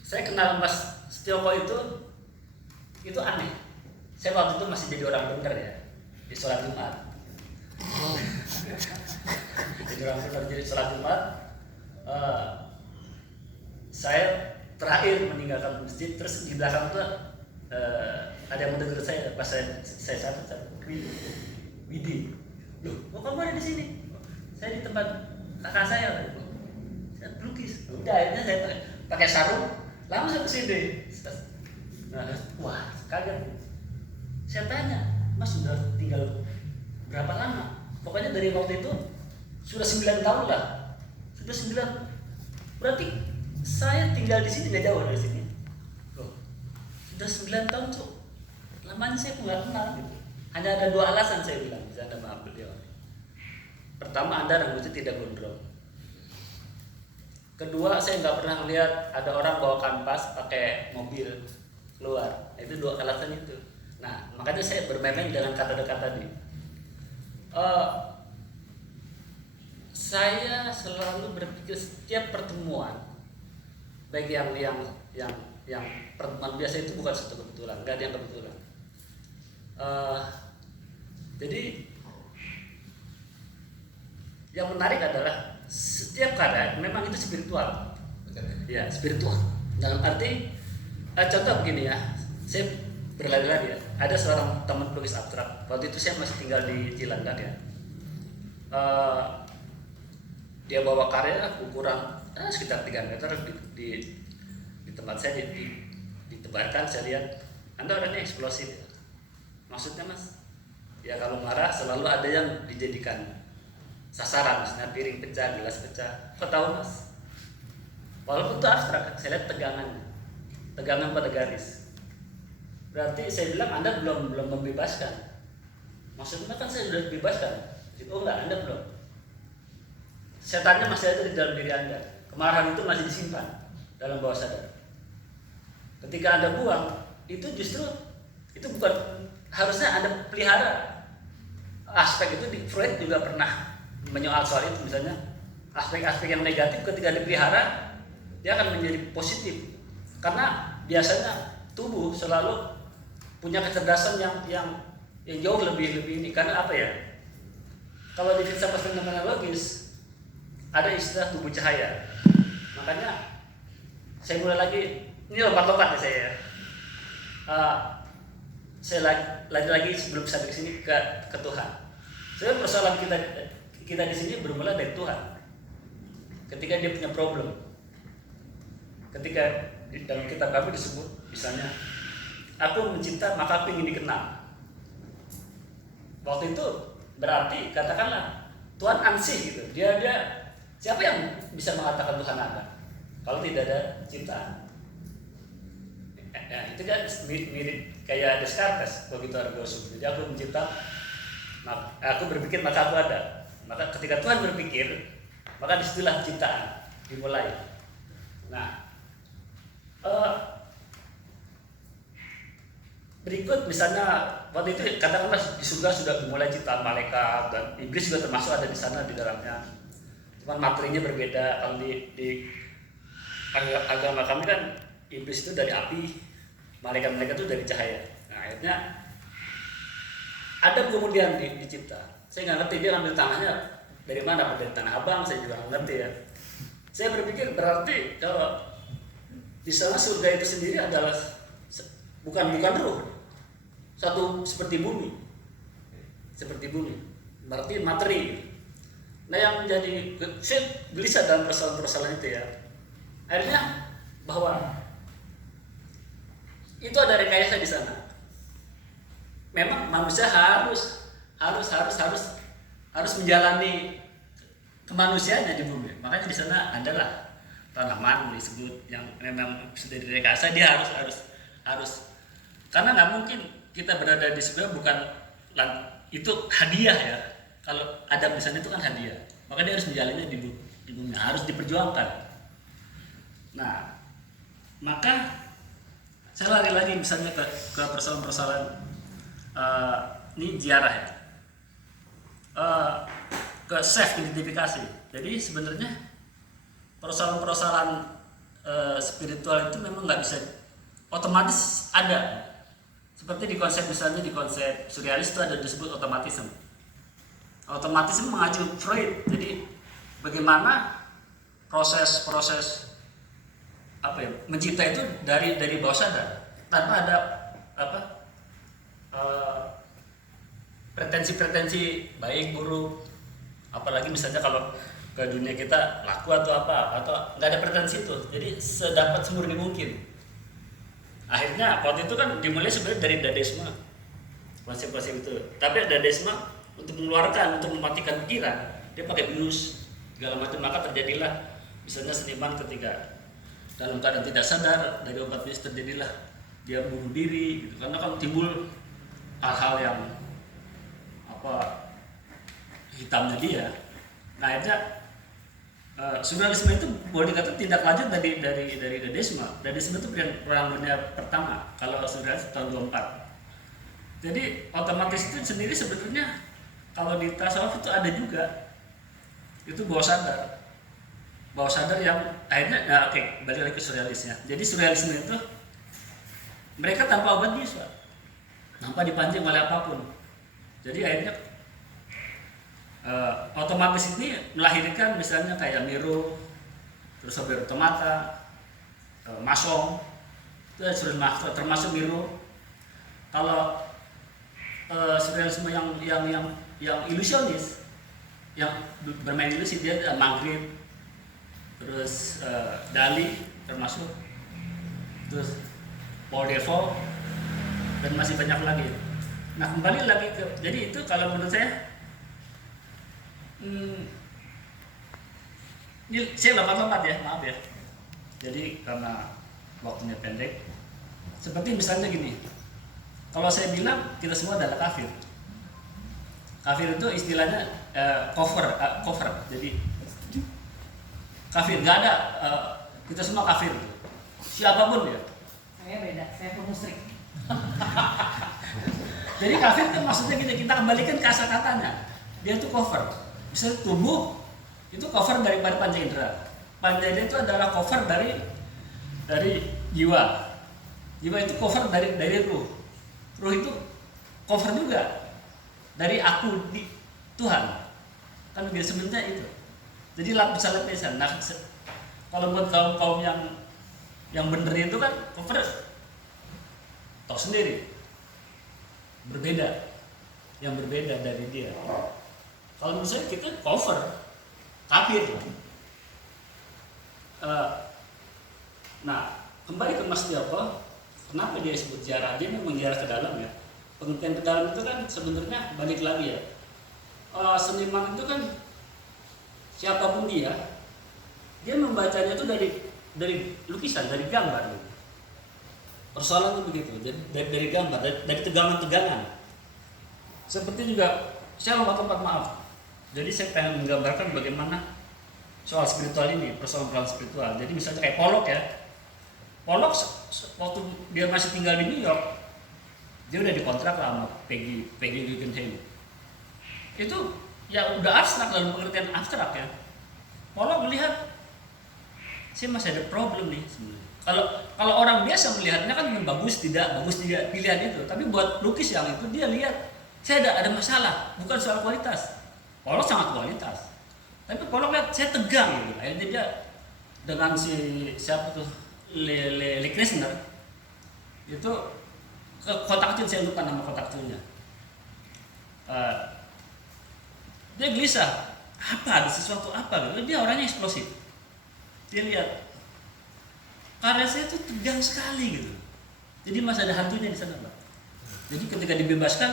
saya kenal Mas Setioko itu aneh. Saya waktu itu masih jadi orang bener ya, di sholat Jumat. Jadi orang benar, jadi sholat Jumat saya terakhir meninggalkan masjid, terus di belakang tuh ada yang mendegur saya pas saya satu Widi, loh kok kamu ada di sini? Saya di tempat kakak saya pelukis. Udah akhirnya saya pakai sarung langsung ke sini. Nah, wah kaget. Saya tanya, Mas sudah tinggal berapa lama? Pokoknya dari waktu itu sudah 9 tahun lah. Sudah 9. Berarti saya tinggal di sini nggak jauh dari sini. Loh, sudah 9 tahun tuh. Lamanya saya nggak kenal gitu. Hanya ada 2 alasan saya bilang bisa Anda maaf beliau. Pertama, Anda rambutnya tidak gondrong. Kedua, saya nggak pernah lihat ada orang bawa kanvas pakai mobil keluar. Itu 2 alasan itu. Nah, makanya saya bermain dengan kata dekat tadi. Saya selalu berpikir setiap pertemuan, baik yang pertemuan biasa itu bukan satu kebetulan, nggak ada yang kebetulan. Jadi yang menarik adalah setiap karya memang itu spiritual, ya spiritual. Dalam arti contoh begini ya, saya berlari-lari ya. Ada seorang teman pelukis abstrak. Waktu itu saya masih tinggal di Cilandak ya. Dia bawa karya ukuran sekitar 3 meter di tempat saya ditebarkan. Saya lihat, Anda orangnya eksplosif. Maksudnya Mas? Ya kalau marah selalu ada yang dijadikan sasaran, misalnya piring pecah, gelas pecah. Kok tahu Mas? Walaupun itu abstrak, saya lihat tegangan pada garis. Berarti saya bilang Anda belum membebaskan. Maksudnya kan saya sudah dibebaskan. Oh enggak, Anda belum. Setannya masih ada di dalam diri Anda. Kemarahan itu masih disimpan dalam bawah sadar. Ketika Anda buang, itu justru itu bukan harusnya Anda pelihara. Aspek itu di Freud juga pernah menyoal soal itu, misalnya aspek-aspek yang negatif ketika dipelihara dia akan menjadi positif. Karena biasanya tubuh selalu punya kecerdasan yang jauh lebih ini. Karena apa ya? Kalau di filsafat fenomenologis ada istilah tubuh cahaya. Makanya saya mulai lagi, ini lompat-lompat ya saya ya. Saya lagi sebelum sampai ke sini ke Tuhan. Sebenarnya persoalan kita di sini bermula dari Tuhan. Ketika dia punya problem, ketika di dalam kitab kami disebut misalnya, aku mencipta maka aku ingin dikenal. Waktu itu berarti katakanlah Tuhan ansih gitu. Dia siapa yang bisa mengatakan Tuhan ada kalau tidak ada ciptaan? Ya, itu kan mirip kayak Descartes begitu Argosum. Jadi aku mencipta, aku berpikir maka aku ada. Maka ketika Tuhan berpikir, maka disitulah ciptaan dimulai. Nah, berikut misalnya waktu itu katakanlah di surga sudah dimulai ciptaan malaikat dan iblis juga termasuk ada di sana di dalamnya. Cuman materinya berbeda. Kalau di agama kami kan iblis itu dari api, malaikat-malaikat itu dari cahaya. Nah, akhirnya Adam kemudian dicipta. Saya nggak ngerti dia ngambil tanahnya dari mana, apa dari Tanah Abang, saya juga nggak ngerti ya. Saya berpikir berarti kalau di sana surga itu sendiri adalah bukan ruh, satu seperti bumi, berarti materi. Nah yang menjadi saya gelisah dalam persoalan-persoalan itu ya, akhirnya bahwa itu ada rekayasa di sana. Memang manusia harus menjalani kemanusiaannya di bumi. Makanya di sana adalah tanaman disebut yang memang sudah direkayasa, dia harus karena nggak mungkin kita berada di surga bukan itu hadiah ya. Kalau Adam di sana itu kan hadiah, maka dia harus menjalannya di bumi, harus diperjuangkan. Nah, maka saya lari lagi misalnya ke persoalan-persoalan ini ziarah ya, ke self identifikasi. Jadi sebenarnya persoalan-persoalan spiritual itu memang nggak bisa otomatis ada. Seperti di konsep misalnya di konsep surrealis itu ada disebut otomatisme. Otomatisme mengacu Freud. Jadi bagaimana proses mencipta itu dari bawah sadar tanpa ada pretensi baik buruk, apalagi misalnya kalau ke dunia kita laku atau nggak ada pretensi itu, jadi sedapat semurni mungkin. Akhirnya waktu itu kan dimulai sebenarnya dari dadaisme, konsep-konsep itu. Tapi dadaisme untuk mengeluarkan, untuk mematikan pikiran, dia pakai bius segala macam, maka terjadilah misalnya seniman ketika dalam keadaan tidak sadar dari obat bius terjadilah dia bunuh diri gitu. Karena kan timbul hal-hal yang hitamnya dia. Nah akhirnya surrealisme itu boleh dikatakan tindak lanjut dari dadaisme. Dadaisme itu perang dunia pertama, kalau surrealis tahun 24. Jadi otomatis itu sendiri sebenarnya kalau di tasawuf itu ada juga, itu bawah sadar yang akhirnya balik lagi ke surrealisnya. Jadi surrealisme itu mereka tanpa obat bisa, tanpa dipancing oleh apapun. Jadi akhirnya otomatis ini melahirkan misalnya kayak Miro, terus Roberto Tomata, Masong, itu surrealisme termasuk Miro. Kalau surrealisme yang ilusionis, yang bermain ilusi, dia Magritte, terus Dali termasuk, terus Paul Delvaux, dan masih banyak lagi. Nah kembali lagi jadi itu kalau menurut saya ini saya lompat-lompat ya, maaf ya. Jadi karena waktunya pendek, seperti misalnya gini, kalau saya bilang kita semua adalah kafir. Kafir itu istilahnya cover. Jadi kafir, nggak ada kita semua kafir, siapapun ya. Saya beda, saya pemusrik. Jadi kafir itu maksudnya gini, kita kembalikan ke asal katanya. Dia itu cover. Misalnya tubuh itu cover daripada panca indera. Panca indera itu adalah cover dari jiwa. Jiwa itu cover dari ruh. Ruh itu cover juga dari aku di Tuhan. Kan sebenarnya itu. Jadi lapisan-lapisan. Nah, kalau buat kaum yang bener itu kan cover tahu sendiri berbeda, yang berbeda dari dia. Kalau menurut saya kita cover kafir. Nah, kembali ke Mas Joko, kenapa dia sebut ziarah? Dia memang ziarah ke dalam ya. Pengertian ke dalam itu kan sebenarnya balik lagi ya. Seniman itu kan siapapun dia membacanya itu dari lukisan, dari gambar. Gitu. Persoalan itu begitu, dari gambar, dari tegangan-tegangan. Seperti juga saya lompat maaf. Jadi saya pengen menggambarkan bagaimana soal spiritual ini, persoalan spiritual. Jadi misalnya kayak Pollock ya. Pollock waktu dia masih tinggal di New York, dia udah dikontrak sama Peggy Guggenheim. Itu ya udah abstrak, dalam pengertian abstrak ya. Pollock melihat saya masih ada problem nih sebenarnya. Kalau orang biasa melihatnya kan bagus tidak pilihan itu. Tapi buat lukis yang itu dia lihat saya ada masalah, bukan soal kualitas. Pollock sangat kualitas. Tapi Pollock lihat saya tegang gitu. Akhirnya dia dengan siapa tuh Le Krishner itu ke kotak kecil, saya lupa nama kotak kecilnya. Dia gelisah, ada sesuatu apa gitu. Dia orangnya eksplosif. Dia lihat karya saya itu tegang sekali gitu. Jadi masih ada hantunya di sana, Pak. Jadi ketika dibebaskan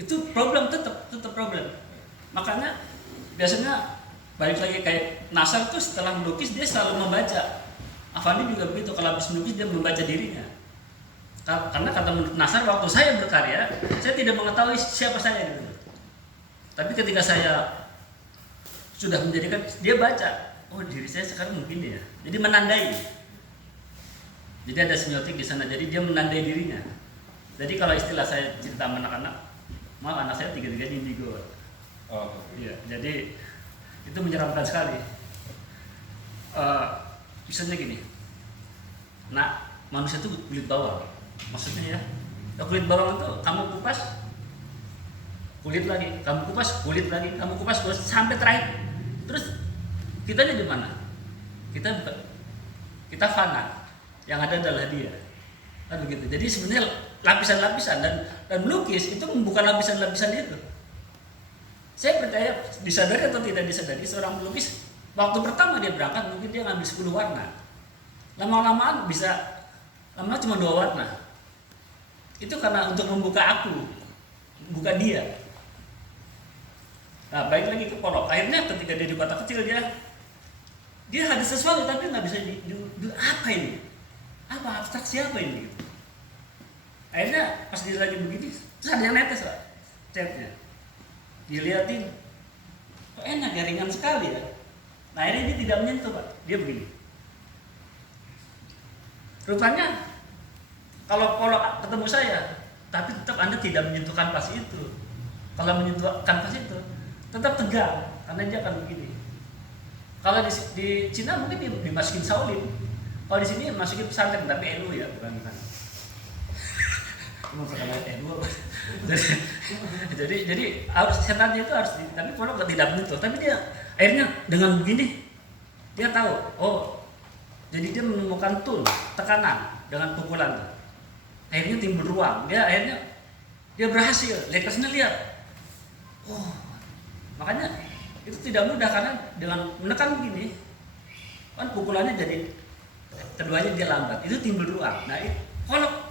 itu problem tetap problem. Makanya biasanya balik lagi kayak Nasar tuh setelah melukis dia selalu membaca. Afandi juga begitu, kalau habis melukis dia membaca dirinya. Karena kata menurut Nasar, waktu saya berkarya saya tidak mengetahui siapa saya gitu. Tapi ketika saya sudah menjadikan, dia baca, oh diri saya sekarang begini ya. Jadi menandai. Jadi ada semiotik di sana. Jadi dia menandai dirinya. Jadi kalau istilah saya cerita sama anak-anak, maaf anak saya 3-3 indigo. Iya, jadi itu menyeramkan sekali. Misalnya gini, nah manusia itu kulit bawang, maksudnya ya, kulit bawang itu kamu kupas, kulit lagi, kamu kupas, kulit lagi, kamu kupas, sampai terakhir. Terus kita di mana? Kita fana, yang ada adalah dia, kan begitu. Jadi sebenarnya lapisan-lapisan dan melukis itu bukan lapisan-lapisan itu. Saya percaya, disadari atau tidak disadari, seorang pelukis waktu pertama dia berangkat mungkin dia ngambil 10 warna. Lama-lamaan lama cuma 2 warna. Itu karena untuk membuka aku, bukan dia. Nah, baik lagi ke Pollock. Akhirnya ketika dia di kota kecil dia ada sesuatu tapi nggak bisa apa ini? Apa abstraksi apa ini? Gitu. Akhirnya pas dia lagi begini, terus ada yang netes lah, chatnya. Dilihatin, kok enak ya, ringan sekali ya. Nah akhirnya dia tidak menyentuh, Pak. Dia begini. Rupanya kalau Pollock ketemu saya, tapi tetap Anda tidak menyentuh kanvas itu. Kalau menyentuh kanvas itu, tetap tegang, karena dia akan begini. Kalau di Cina mungkin dimasukin Shaolin. Kalau di sini masukin pesantren, tapi NU ya, bukan. Cuma perkara NU. Jadi harus setannya itu harus, tapi Pollock tidak menyentuh. Tapi dia akhirnya dengan begini, dia tahu, oh, jadi dia menemukan tool, tekanan dengan pukulan. Akhirnya timbul ruang. Dia berhasil. Lekasnya lihat. Oh, makanya itu tidak mudah karena dengan menekan begini, kan pukulannya jadi keduanya dia lambat. Itu timbul ruang. Nah, kalau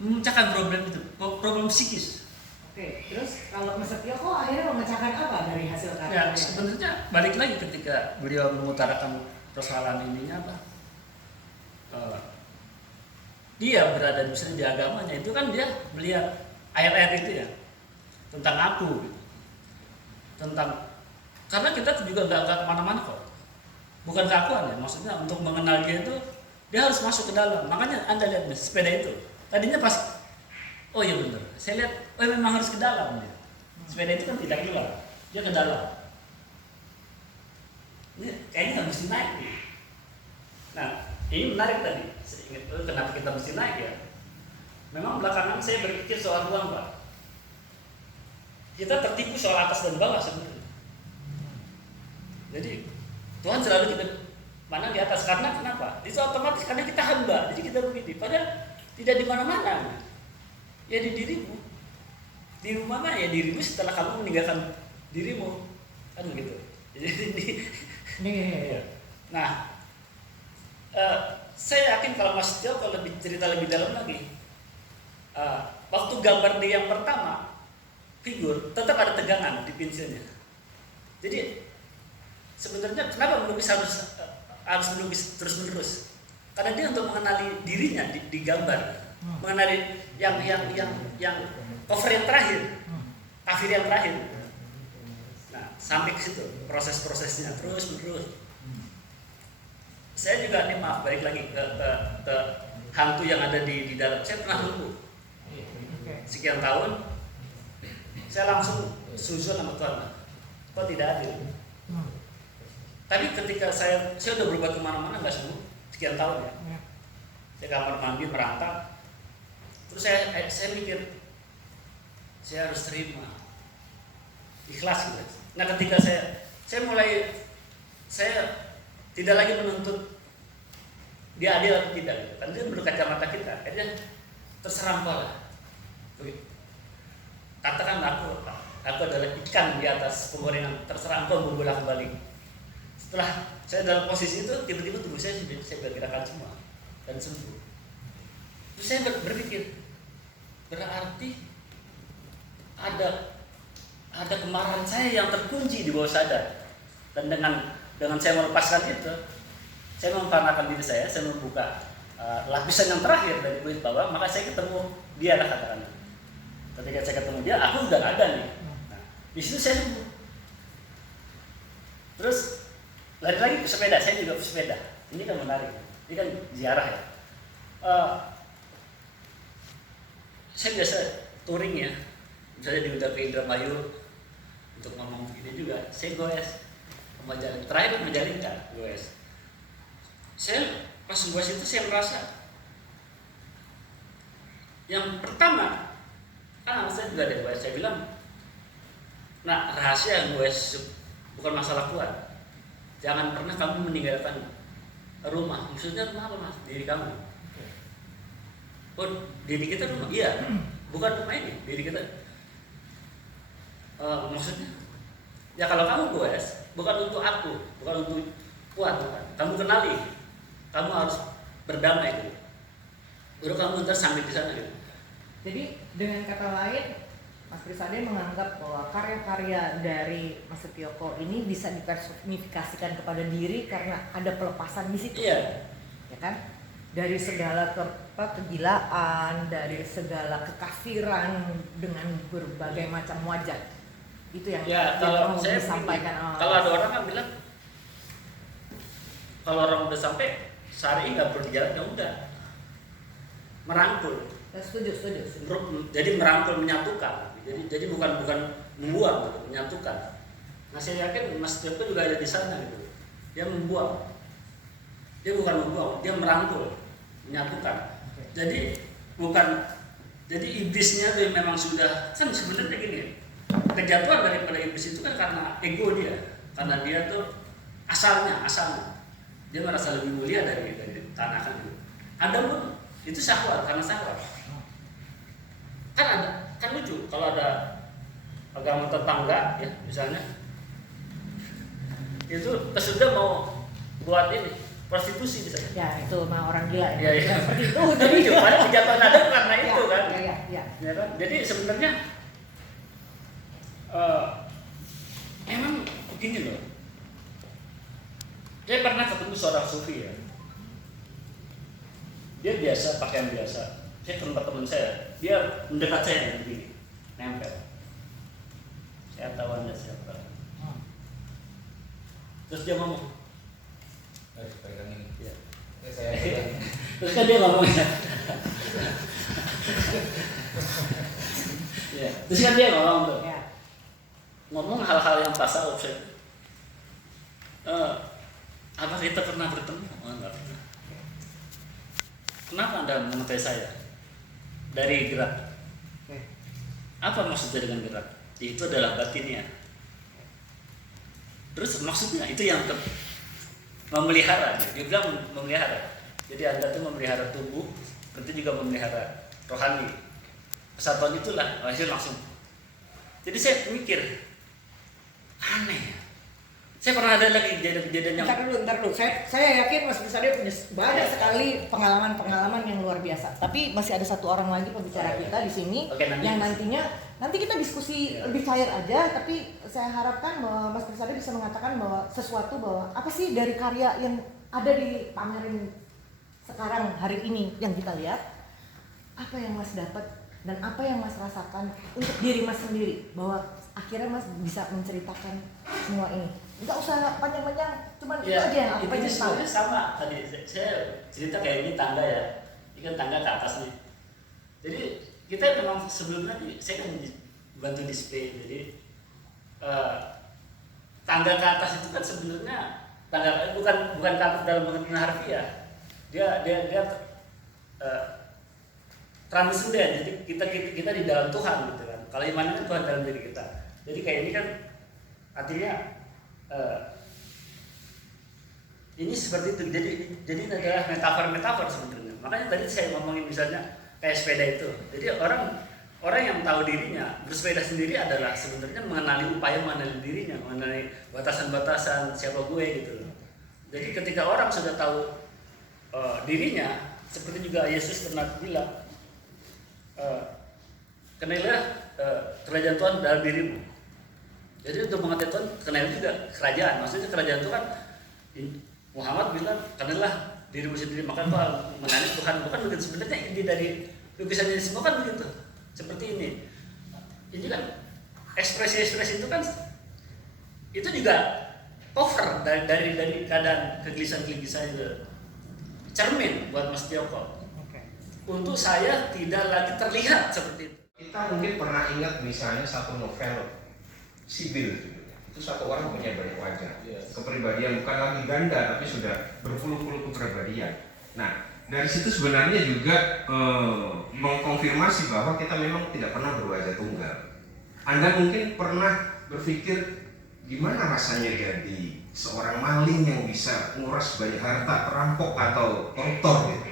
memecahkan problem itu, problem psikis. Oke, terus kalau Mas Setio kok akhirnya memecahkan apa dari hasil Ya, karyanya? sebenarnya balik lagi ketika beliau mengutarakan persoalan ininya apa? Dia berada misalnya di agamanya itu kan dia melihat ayat-ayat itu ya tentang aku, gitu. Karena kita juga nggak kemana-mana kok, bukan keakuan ya, maksudnya untuk mengenal dia itu dia harus masuk ke dalam. Makanya Anda lihat nih, sepeda itu tadinya pas, oh iya benar, saya lihat, oh memang harus ke dalam ya. Sepeda itu kan tidak keluar, dia ke dalam. Ini kayaknya nggak mesti naik nih. Nah ini menarik tadi, saya ingat kenapa kita mesti naik ya. Memang belakangan saya berpikir soal ruang, Pak. Kita tertipu soal atas dan bawah sebenarnya. Jadi Tuhan selalu kita pandang di atas. Karena kenapa? Itu otomatis karena kita hamba. Jadi kita begini. Padahal tidak di mana-mana. Ya di dirimu. Di rumah mana ya dirimu setelah kamu meninggalkan dirimu. Kan begitu. Jadi nah, saya yakin kalau Mas Tio kalau lebih cerita lebih dalam lagi, waktu gambar dia yang pertama figur tetap ada tegangan di pensilnya. Jadi sebenarnya kenapa melukis harus melukis terus-menerus? Karena dia untuk mengenali dirinya di gambar, mengenali yang cover yang terakhir, kafir yang terakhir. Nah, sampai ke situ proses-prosesnya terus-menerus. Saya juga nih maaf balik lagi ke hantu yang ada di dalam. Saya pernah lumpuh sekian tahun. Saya langsung sujud sama Tuhan. Kok tidak adil? Tapi ketika saya udah berubah kemana-mana nggak sembuh sekian tahun ya. Saya kamar mandi merangkak. Terus saya mikir saya harus terima, ikhlas gitu. Nah ketika saya mulai saya tidak lagi menuntut dia adil atau tidak, gitu. Karena dia menurut kacamata kita, akhirnya terserah engkau lah. Katakan aku adalah ikan di atas penggorengan, terserah engkau membolak-balik. Setelah saya dalam posisi itu, tiba-tiba tubuh saya bergerakan semua dan sembuh. Terus saya berpikir, berarti ada kemarahan saya yang terkunci di bawah sadar. Dan dengan saya melepaskan itu, saya mempanahkan diri saya membuka lapisan yang terakhir dari kulit bawah, maka saya ketemu dia lah katakan. Ketika saya ketemu dia, aku udah ada nih. Nah, di situ saya sembuh. Terus lari lagi ke sepeda, saya juga ke sepeda. Ini kan menarik, ini kan ziarah ya. Saya biasa touring ya, misalnya diundang ke Indramayu untuk ngomong begini juga, saya goes ke Majalengka. Terakhir ke Majalengka, goes. Saya pas goes itu saya merasa yang pertama kan saya juga ada goes, saya bilang, nah rahasia goes bukan masalah kuat. Jangan pernah kamu meninggalkan rumah. Maksudnya rumah apa mas? Diri kamu. Oh, diri kita rumah? Iya, bukan rumah ini, diri kita. Maksudnya, ya kalau kamu goes, bukan untuk aku, bukan untuk kuat, bukan. Kamu kenali, kamu harus berdamai gitu. Baru kamu ntar sampai di sana gitu. Jadi dengan kata lain, Mas Prisade menganggap bahwa karya-karya dari Mas Setioko ini bisa dipersonifikasikan kepada diri karena ada pelepasan di situ. Iya. Ya kan? Dari segala kegilaan, dari segala kekafiran dengan berbagai macam wajah. Itu yang Ya, kalau mau saya disampaikan. kalau ada orang kan bilang, kalau orang udah sampai syar'i nggak perlu dijalan, ya udah merangkul. Setuju. Jadi merangkul, menyatukan. Jadi bukan membuang, gitu, menyatukan. Nah saya yakin Mas Tiopo juga ada di sana gitu. Dia membuang. Dia bukan membuang, dia merangkul, menyatukan. Jadi jadi iblisnya tuh memang sudah kan sebenarnya gini. Kejatuhan daripada iblis itu kan karena ego dia, karena dia tuh asalnya dia merasa lebih mulia dari tanah kan. Adam pun itu syahwat, karena syahwat. Kan lucu kalau ada agama tetangga ya misalnya itu kesudah mau buat ini prostitusi misalnya. Ya itu mah orang gila ya. Iya. Seperti itu. Tapi juga ada kejatuhan Adam karena itu kan. Iya. Ya kan? Jadi sebenarnya emang begini loh. Saya pernah ketemu seorang sufi ya. Dia biasa pakaian biasa. Saya ke tempat teman saya, dia mendekat saya begini, nempel. Saya tahu Anda siapa. Terus dia ngomong, Pegang ini. ya. Saya Terus kan dia ngomong ya. Ya. Terus kan dia ngomong tuh. Ya. Ngomong hal-hal yang tasawuf saya. Apa kita pernah bertemu? Oh, enggak pernah. Kenapa Anda mengetai saya? Dari gerak. Apa maksudnya dengan gerak? Itu adalah batinnya. Terus maksudnya itu yang memelihara, dia bilang memelihara. Jadi Anda tuh memelihara tubuh, tentu juga memelihara rohani. Kesatuan itulah hasil langsung. Jadi saya mikir, aneh ya. Saya pernah ada lagi kejadian yang... Ntar dulu. Saya yakin Mas Prisade punya banyak sekali pengalaman yang luar biasa. Tapi masih ada satu orang lagi pembicara kita di sini yang nanti kita diskusi lebih cair aja. Tapi saya harapkan bahwa Mas Prisade bisa mengatakan bahwa sesuatu bahwa apa sih dari karya yang ada di pameran sekarang hari ini yang kita lihat, apa yang Mas dapat dan apa yang Mas rasakan untuk diri Mas sendiri bahwa akhirnya Mas bisa menceritakan semua ini. Enggak usah panjang-panjang, cuman itu aja yang aku pengen tahu. Sama tadi saya cerita kayak ini tangga ya, ini kan tangga ke atas nih. Jadi kita memang sebelumnya saya kan bantu display, jadi tangga ke atas itu kan sebenarnya tangga bukan ke atas dalam pengertian harfiah, dia transenden, jadi kita di dalam Tuhan gitu kan. Kalau iman itu Tuhan dalam diri kita. Jadi kayak ini kan artinya ini seperti itu. Jadi ini adalah metafor sebenarnya. Makanya tadi saya ngomongin misalnya kayak sepeda itu. Jadi orang yang tahu dirinya bersepeda sendiri adalah sebenarnya mengenali dirinya, mengenali batasan-batasan siapa gue gitu loh. Jadi ketika orang sudah tahu dirinya, seperti juga Yesus pernah bilang, kenalilah kerajaan Tuhan dalam dirimu. Jadi untuk mengerti Tuhan, kenal juga kerajaan. Maksudnya kerajaan Tuhan, Muhammad bilang, kenalilah dirimu sendiri, maka kau mengenali Tuhan. Bukan begitu, sebenarnya inti dari lukisan ini semua kan begitu. Seperti ini. Ini kan ekspresi-ekspresi itu kan, itu juga cover dari keadaan kegelisahan itu. Cermin buat Mas Tioko. Untuk saya tidak lagi terlihat seperti itu. Kita mungkin pernah ingat misalnya satu novel Sibyl, itu satu orang punya banyak wajah, kepribadian bukan lagi ganda tapi sudah berpuluh-puluh kepribadian. Nah, dari situ sebenarnya juga mengkonfirmasi bahwa kita memang tidak pernah berwajah tunggal. Anda mungkin pernah berpikir gimana rasanya jadi seorang maling yang bisa nguras banyak harta, perampok atau koruptor gitu.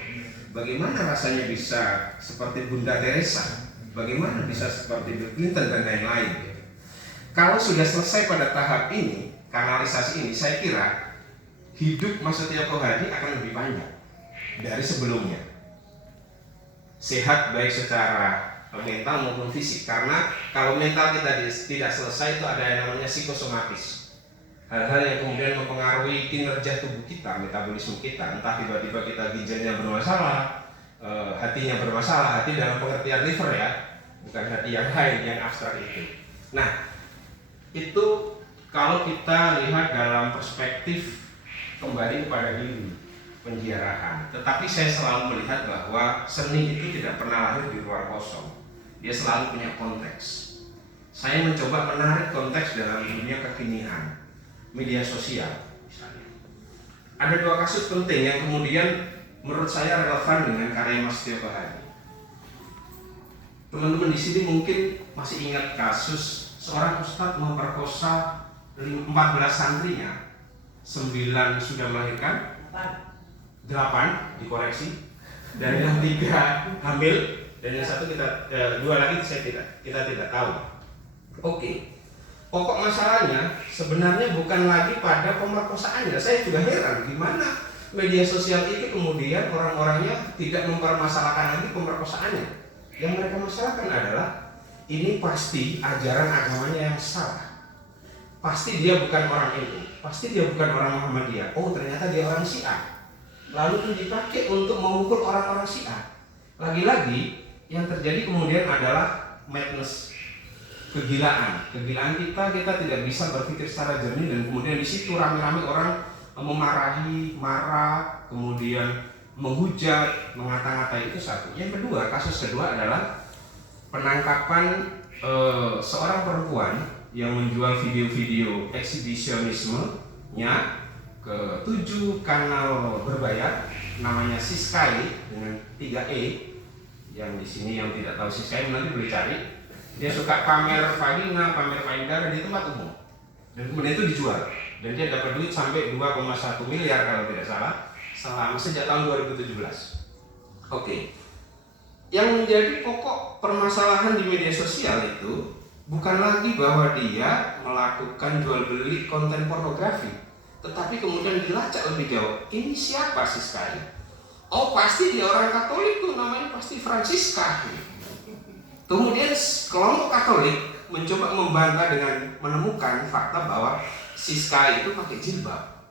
Bagaimana rasanya bisa seperti Bunda Teresa, bagaimana bisa seperti Bill Clinton dan lain-lain gitu. Kalau sudah selesai pada tahap ini, kanalisasi ini, saya kira hidup Mas Setioko Hadi akan lebih panjang dari sebelumnya. Sehat baik secara mental maupun fisik, karena kalau mental kita tidak selesai itu ada yang namanya psikosomatis. Hal-hal yang kemudian mempengaruhi kinerja tubuh kita, metabolisme kita, entah tiba-tiba kita ginjalnya bermasalah, hatinya bermasalah, hati dalam pengertian liver ya, bukan hati yang lain yang abstrak itu. Nah, itu kalau kita lihat dalam perspektif kembali kepada diri penjarahan. Tetapi saya selalu melihat bahwa seni itu tidak pernah lahir di luar kosong. Dia selalu punya konteks. Saya mencoba menarik konteks dalam dunia kekinian, media sosial misalnya. Ada dua kasus penting yang kemudian menurut saya relevan dengan karya Mas Setioko Hadi. Teman-teman di sini mungkin masih ingat kasus seorang ustadz memperkosa 14 santrinya, 9 sudah melahirkan, 8 dikoreksi, dan yang 3 hamil, dan yang 1 2 lagi kita tidak tahu. Oke. Pokok masalahnya sebenarnya bukan lagi pada pemerkosaannya. Saya juga heran gimana media sosial itu kemudian orang-orangnya tidak mempermasalahkan lagi pemerkosaannya. Yang mereka masalahkan adalah ini pasti ajaran agamanya yang salah. Pasti dia bukan orang itu. Pasti dia bukan orang Muhammadiyah. Oh, ternyata dia orang Syiah. Lalu itu dipakai untuk memukul orang-orang Syiah. Lagi-lagi yang terjadi kemudian adalah madness, kegilaan. Kegilaan kita tidak bisa berpikir secara jernih, dan kemudian di situ rame-rame orang memarahi, marah, kemudian menghujat, mengata-ngatai. Itu satu. Yang kedua, kasus kedua adalah penangkapan seorang perempuan yang menjual video-video eksibisionismenya ke 7 kanal berbayar, namanya Siskai dengan 3E. Yang di sini yang tidak tahu Siskai nanti boleh cari. Dia suka pamer vagina, pamer payudara di tempat umum, dan kemudian itu dijual. dan dia dapat duit sampai 2,1 miliar kalau tidak salah selama sejak tahun 2017. Oke. Yang menjadi pokok permasalahan di media sosial itu bukan lagi bahwa dia melakukan jual beli konten pornografi, tetapi kemudian dilacak lebih jauh. Ini siapa Siska ini? Oh, pasti dia orang Katolik tuh, namanya pasti Francisca. Kemudian kelompok Katolik mencoba membantah dengan menemukan fakta bahwa Siska itu pakai jilbab.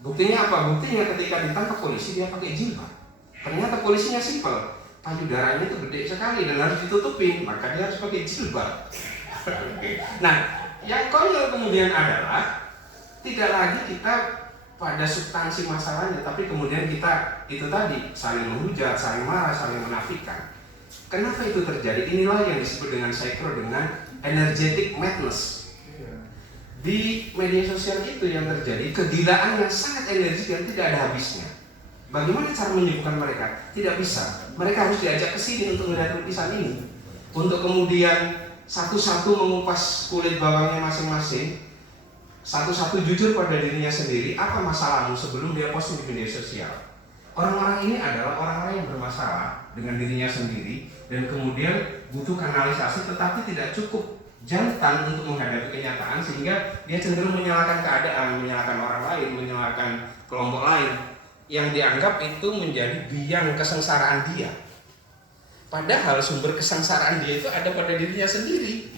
Buktinya apa? Buktinya ketika ditangkap polisi dia pakai jilbab. Ternyata polisinya simpel, payudaranya itu gede sekali dan harus ditutupin, maka dia harus pakai jilbab. Nah, yang konyol kemudian adalah tidak lagi kita pada substansi masalahnya, tapi kemudian kita itu tadi saling menghujat, saling marah, saling menafikan. Kenapa itu terjadi? Inilah yang disebut dengan dengan energetic madness. Di media sosial itu yang terjadi kegilaan yang sangat energik dan tidak ada habisnya. Bagaimana cara menyembuhkan mereka? Tidak bisa. Mereka harus diajak ke sini untuk melihat lukisan ini, untuk kemudian satu-satu mengupas kulit bawangnya masing-masing, satu-satu jujur pada dirinya sendiri. Apa masalahmu sebelum dia posting di media sosial? Orang-orang ini adalah orang-orang yang bermasalah dengan dirinya sendiri dan kemudian butuh kanalisasi, tetapi tidak cukup jantan untuk menghadapi kenyataan, sehingga dia cenderung menyalahkan keadaan, menyalahkan orang lain, menyalahkan kelompok lain yang dianggap itu menjadi biang kesengsaraan dia. Padahal sumber kesengsaraan dia itu ada pada dirinya sendiri.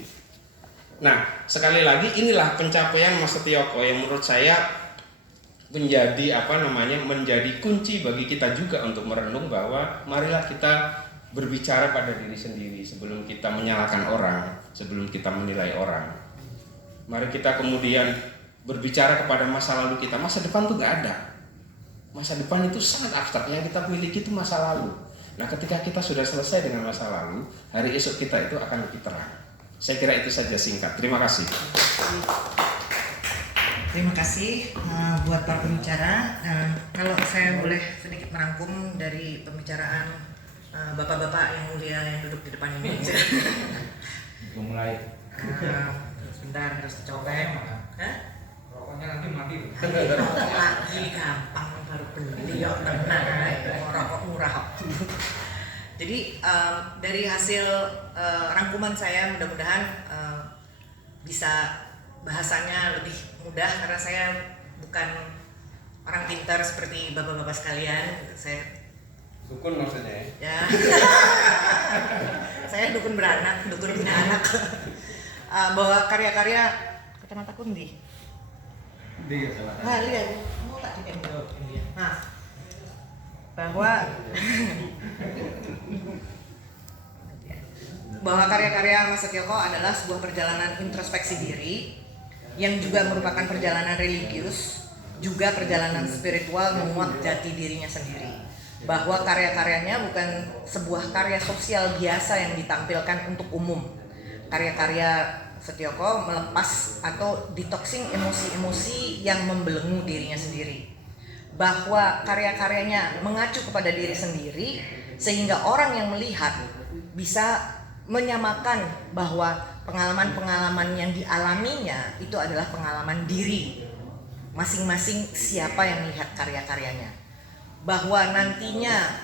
Nah, sekali lagi inilah pencapaian Mas Setioko yang menurut saya menjadi kunci bagi kita juga untuk merenung bahwa marilah kita berbicara pada diri sendiri sebelum kita menyalahkan orang, sebelum kita menilai orang. Mari kita kemudian berbicara kepada masa lalu kita. Masa depan itu nggak ada. Masa depan itu sangat abstrak, yang kita miliki itu masa lalu. Nah, ketika kita sudah selesai dengan masa lalu, hari esok kita itu akan lebih terang. Saya kira itu saja singkat. Terima kasih. Terima kasih buat para pembicara. Kalau saya boleh sedikit merangkum dari pembicaraan bapak-bapak yang mulia yang duduk di depan ini. Mulai. Sebentar, harus copek. Rokoknya nanti mati. Rokok lagi gampang baru beli yuk, tenang, rokok murah. Jadi dari hasil rangkuman saya mudah-mudahan bisa bahasanya lebih mudah karena saya bukan orang pintar seperti bapak-bapak sekalian. Saya Dukun maksudnya ya. Saya dukun beranak, dukun punya anak. Bahwa karya-karya kacamata kundi. Nah, lihat, mau tak diambil. Nah, bahwa karya-karya Mas Setioko adalah sebuah perjalanan introspeksi diri yang juga merupakan perjalanan religius, juga perjalanan spiritual menguak jati dirinya sendiri. Bahwa karya-karyanya bukan sebuah karya sosial biasa yang ditampilkan untuk umum. Karya-karya Setioko melepas atau detoxing emosi-emosi yang membelenggu dirinya sendiri. Bahwa karya-karyanya mengacu kepada diri sendiri sehingga orang yang melihat bisa menyamakan bahwa pengalaman-pengalaman yang dialaminya itu adalah pengalaman diri masing-masing siapa yang melihat karya-karyanya. Bahwa nantinya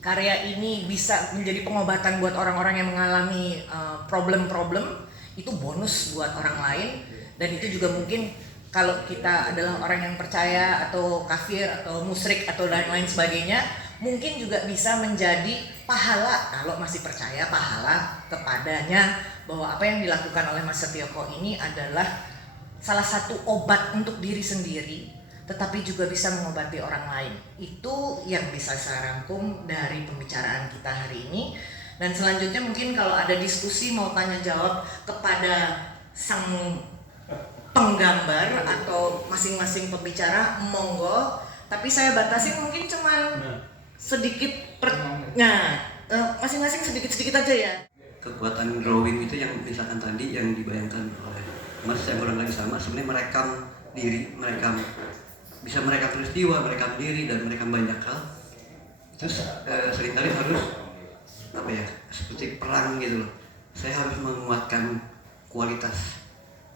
karya ini bisa menjadi pengobatan buat orang-orang yang mengalami problem-problem, itu bonus buat orang lain. Dan itu juga mungkin kalau kita adalah orang yang percaya atau kafir atau musyrik atau lain-lain sebagainya, mungkin juga bisa menjadi pahala kalau masih percaya pahala kepadanya, bahwa apa yang dilakukan oleh Mas Setioko ini adalah salah satu obat untuk diri sendiri, tetapi juga bisa mengobati orang lain. Itu yang bisa saya rangkum dari pembicaraan kita hari ini. Dan selanjutnya mungkin kalau ada diskusi mau tanya jawab kepada sang penggambar atau masing-masing pembicara, monggo. Tapi saya batasi mungkin cuman sedikit masing-masing sedikit-sedikit aja ya. Kekuatan drawing itu yang misalkan tadi yang dibayangkan oleh Mas, saya barangkali sama, sebenarnya merekam diri, bisa merekam peristiwa, merekam diri, dan merekam banyak hal. Terus seringkali harus seperti perang gitu loh. Saya harus menguatkan kualitas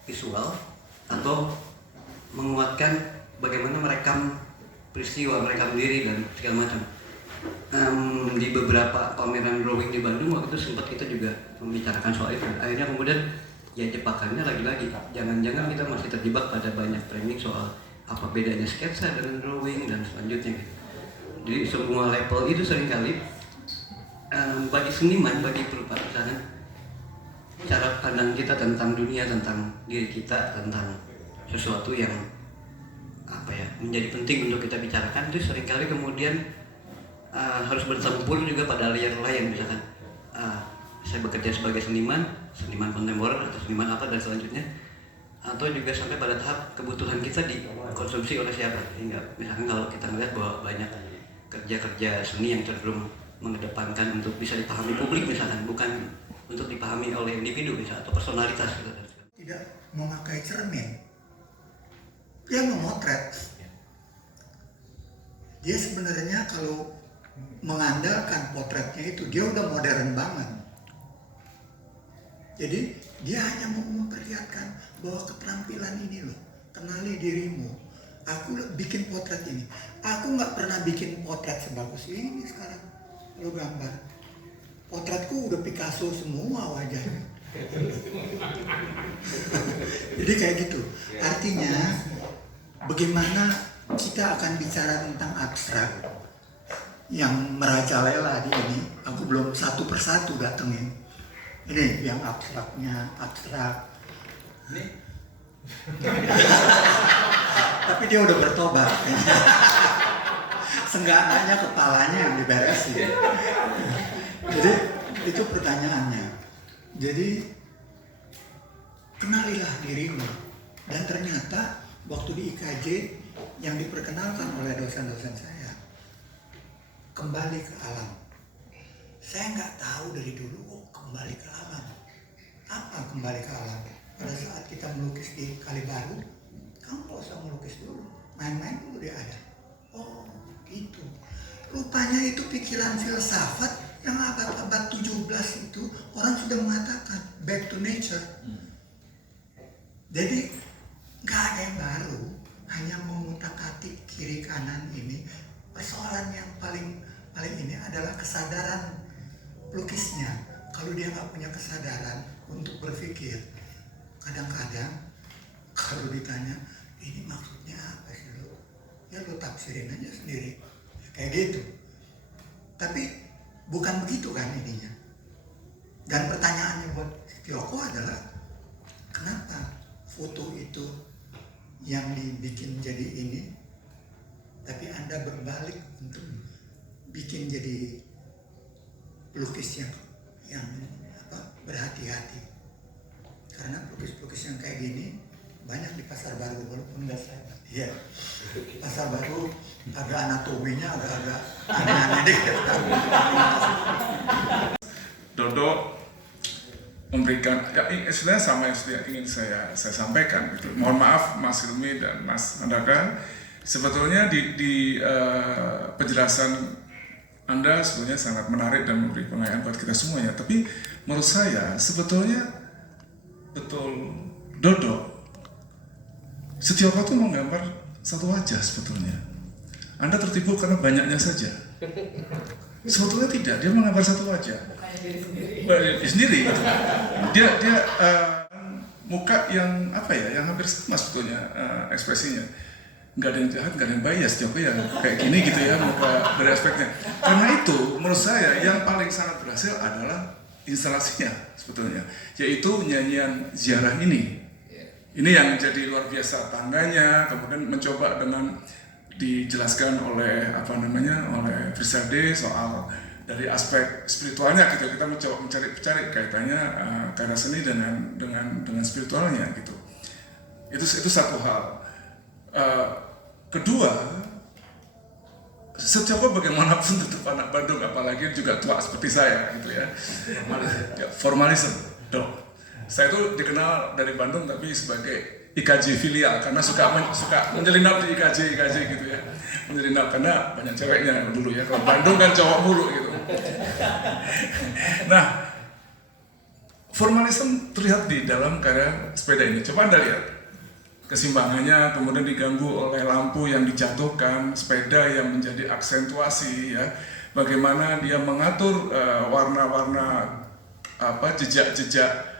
visual atau menguatkan bagaimana merekam peristiwa, merekam diri dan segala macam. Di beberapa pameran drawing di Bandung waktu itu sempat kita juga membicarakan soal itu. Akhirnya kemudian ya jebakannya lagi-lagi, jangan-jangan kita masih terjebak pada banyak framing soal apa bedanya sketsa dengan drawing dan selanjutnya gitu. Jadi semua level itu seringkali bagi seniman, bagi perusahaan, cara pandang kita tentang dunia, tentang diri kita, tentang sesuatu yang apa ya menjadi penting untuk kita bicarakan itu seringkali kemudian harus bertempur juga pada layer lain. Misalkan saya bekerja sebagai seniman kontemporer atau seniman apa dan selanjutnya, atau juga sampai pada tahap kebutuhan kita dikonsumsi oleh siapa. Hingga misalkan kalau kita melihat bahwa banyak kerja-kerja seni yang cenderung mengedepankan untuk bisa dipahami publik misalkan, bukan untuk dipahami oleh individu misalkan atau personalitas gitu. Tidak memakai cermin, dia memotret. Dia sebenarnya kalau mengandalkan potretnya itu dia udah modern banget. Jadi dia hanya mau memperlihatkan bahwa keterampilan ini loh, kenali dirimu. Aku bikin potret ini. Aku nggak pernah bikin potret sebagus ini sekarang. Lo gambar, potretku udah Picasso semua wajahnya. Jadi kayak gitu. Artinya bagaimana kita akan bicara tentang abstrak yang merajalela di ini. Aku belum satu persatu datengin. Ini yang abstraknya, abstrak. Tapi dia udah bertobat. Seenggaknya kepalanya yang diberesin. Jadi itu pertanyaannya. Jadi kenalilah dirimu. Dan ternyata waktu di IKJ yang diperkenalkan oleh dosen-dosen saya, kembali ke alam. Saya nggak tahu dari dulu kembali ke alam. Apa kembali ke alam? Pada saat kita melukis di Kalibaru, kamu nggak usah melukis dulu, main-main dulu dia ada. Oh gitu. Rupanya itu pikiran filsafat yang abad-abad 17 itu orang sudah mengatakan back to nature. Jadi nggak ada yang baru, hanya mengutak-atik kiri kanan ini. Persoalan yang paling ini adalah kesadaran pelukisnya. Kalau dia nggak punya kesadaran untuk berpikir, kadang-kadang kalau ditanya ini maksudnya apa sih lo? Ya lo tafsirin aja sendiri, kayak gitu. Tapi bukan begitu kan ininya. Dan pertanyaannya buat Tioko adalah kenapa foto itu yang dibikin jadi ini, tapi Anda berbalik untuk bikin jadi pelukis yang berhati-hati. Karena pelukis-pelukis yang kayak gini banyak di Pasar Baru, walaupun nggak saya. Iya, Pasar Baru agak anatominya agak aneh-aneh dikit. Dodo memberikan, ya istilahnya sama yang ingin saya sampaikan gitu. Mohon maaf Mas Hilmi dan Mas Andaka, sebetulnya di penjelasan Anda sebetulnya sangat menarik dan memberi pengayaan buat kita semuanya. Tapi menurut saya sebetulnya betul Dodo Setioko itu menggambar satu wajah sebetulnya. Anda tertipu karena banyaknya saja. Sebetulnya tidak, dia menggambar satu wajah. Sendiri gitu. Dia muka yang apa ya, yang hampir sama sebetulnya ekspresinya. Nggak ada yang jahat, nggak ada yang bias, Joko yang kayak gini gitu ya, muka dari aspeknya. Karena itu menurut saya yang paling sangat berhasil adalah instalasinya sebetulnya, yaitu nyanyian ziarah ini. Ini yang jadi luar biasa tangganya, kemudian mencoba dengan dijelaskan oleh oleh Frisade soal dari aspek spiritualnya gitu. Kita mencoba mencari kaitannya karya seni dengan spiritualnya gitu. Itu satu hal. Kedua, Setioko bagaimanapun tetap anak Bandung, apalagi juga tua seperti saya gitu ya. Formalism, dong. Saya itu dikenal dari Bandung tapi sebagai IKJ filial karena suka menyelinap di IKJ gitu ya. Menyelinap karena banyak ceweknya dulu ya. Kalau Bandung kan cowok mulu gitu. Nah, formalisme terlihat di dalam karya sepeda ini. Coba Anda lihat. keseimbangannya kemudian diganggu oleh lampu yang dijatuhkan, sepeda yang menjadi aksentuasi ya. Bagaimana dia mengatur warna-warna jejak-jejak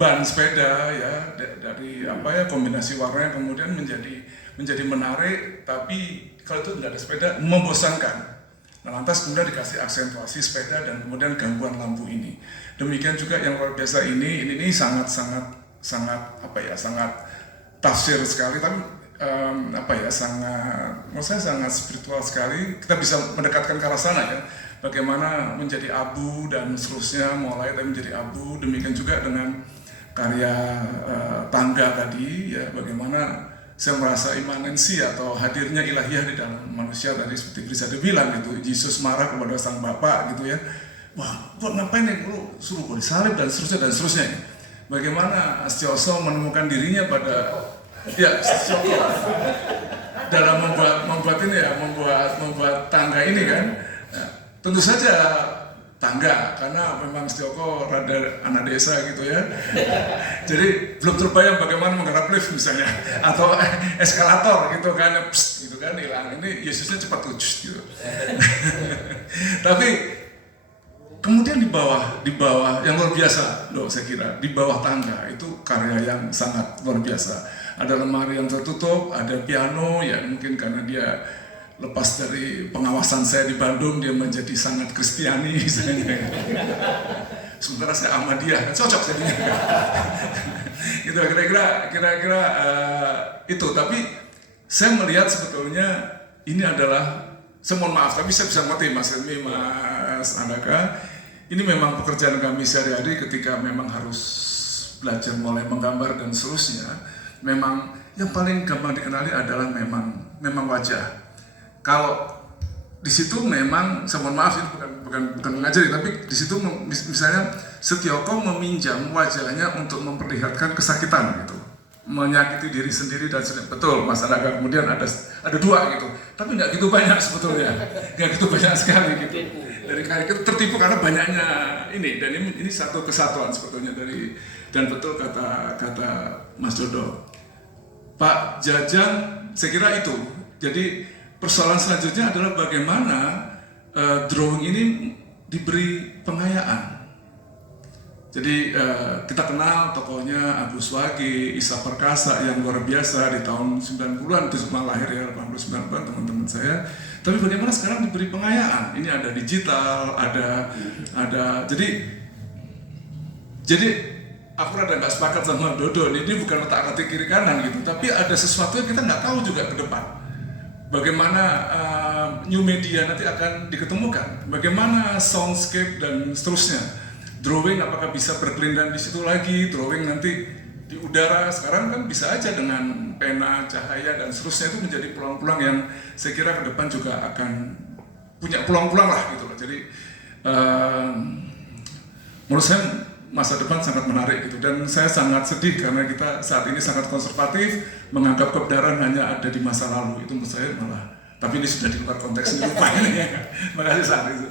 ban sepeda ya dari kombinasi warnanya kemudian menjadi menarik, tapi kalau itu tidak ada sepeda membosankan. Nah, lantas kemudian dikasih aksentuasi sepeda dan kemudian gangguan lampu ini. Demikian juga yang luar biasa ini sangat tafsir sekali, tapi sangat spiritual sekali. Kita bisa mendekatkan ke arah sana ya. Bagaimana menjadi abu dan seterusnya, mulai tadi menjadi abu. Demikian juga dengan karya tangga tadi ya, bagaimana saya merasa imanensi atau hadirnya ilahiyah di dalam manusia tadi seperti bisa dibilang gitu. Yesus marah kepada sang Bapa gitu ya. Wah, buat ngapain ya lu suruh gue disalib dan seterusnya. Bagaimana Astioso menemukan dirinya pada Astioso dalam membuat tangga ini kan. Nah, tentu saja tangga karena memang Stioko rada anak desa gitu ya. Jadi belum terbayang bagaimana menggarap lift misalnya atau eskalator gitu kan, hilang. Ini Yesusnya cepat tuh gitu. Tapi kemudian di bawah yang luar biasa loh, saya kira di bawah tangga itu karya yang sangat luar biasa. Ada lemari yang tertutup, ada piano ya, mungkin karena dia lepas dari pengawasan saya di Bandung, dia menjadi sangat Kristiani misalnya. Sementara saya Ahmadiyah, cocok jadinya. Gitu kira-kira itu. Tapi saya melihat sebetulnya ini adalah, saya mohon maaf, tapi saya bisa ngerti Mas Helmi, Mas Andaka, ini memang pekerjaan kami sehari-hari ketika memang harus belajar mulai menggambar dan seterusnya. Memang yang paling gampang dikenali adalah memang wajah. Kalau di situ memang, saya mohon maaf ini bukan mengajari, tapi di situ misalnya Setioko meminjam wajahnya untuk memperlihatkan kesakitan gitu, menyakiti diri sendiri dan sendiri. Betul, Mas Andaka, kemudian ada dua gitu, tapi nggak gitu banyak sebetulnya, nggak gitu banyak sekali gitu. Dari karya kita tertipu karena banyaknya ini, dan ini satu kesatuan sebetulnya dan betul kata Mas Dodo, Pak Jajang, saya kira itu. Jadi persoalan selanjutnya adalah bagaimana drawing ini diberi pengayaan. Jadi kita kenal tokohnya Agus Wage, Isa Perkasa yang luar biasa di tahun 90-an, itu semua lahir ya, 89-an teman-teman saya. Tapi bagaimana sekarang diberi pengayaan? Ini ada digital, ada jadi aku rada nggak sepakat sama Dodo, ini bukan otak-atik kiri kanan gitu, tapi ada sesuatu yang kita nggak tahu juga ke depan. Bagaimana new media nanti akan diketemukan, bagaimana soundscape dan seterusnya. Drawing apakah bisa berkelindan di situ lagi, drawing nanti di udara, sekarang kan bisa aja dengan pena, cahaya dan seterusnya, itu menjadi peluang-peluang yang saya kira ke depan juga akan punya peluang-peluang lah gitu loh. Jadi menurut saya masa depan sangat menarik gitu, dan saya sangat sedih karena kita saat ini sangat konservatif, menganggap kebenaran hanya ada di masa lalu. Itu menurut saya malah, tapi ini sudah di luar konteks ini lupa ini. Makasih saat itu.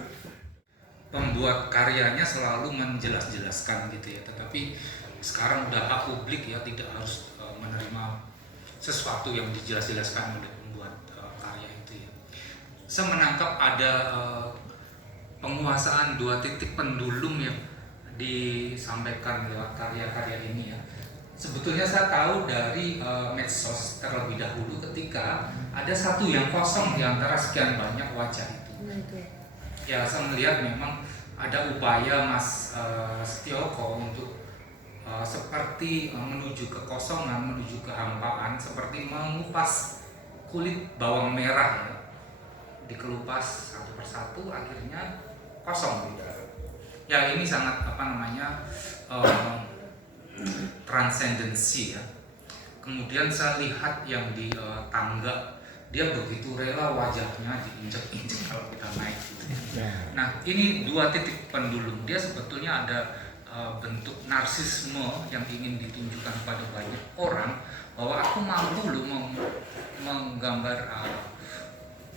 Pembuat karyanya selalu menjelas-jelaskan gitu ya, tetapi sekarang udah hak publik ya, tidak harus menerima sesuatu yang dijelas-jelaskan oleh pembuat karya itu ya. Saya menangkap ada penguasaan 2 titik pendulum yang disampaikan lewat karya-karya ini ya. Sebetulnya saya tahu dari medsos terlebih dahulu ketika ada satu yang kosong di antara sekian banyak wajah itu. Ya, saya melihat memang ada upaya Mas Setioko untuk seperti menuju kekosongan, menuju kehampaan, seperti mengupas kulit bawang merah ya. Dikelupas satu persatu, akhirnya kosong gitu. Ya, ini sangat transendensi ya. Kemudian saya lihat yang di tangga, dia begitu rela wajahnya diinjek-injek kalau kita naik gitu. Nah, ini 2 titik pendulum. Dia sebetulnya ada bentuk narsisme yang ingin ditunjukkan kepada banyak orang, bahwa aku mampu loh menggambar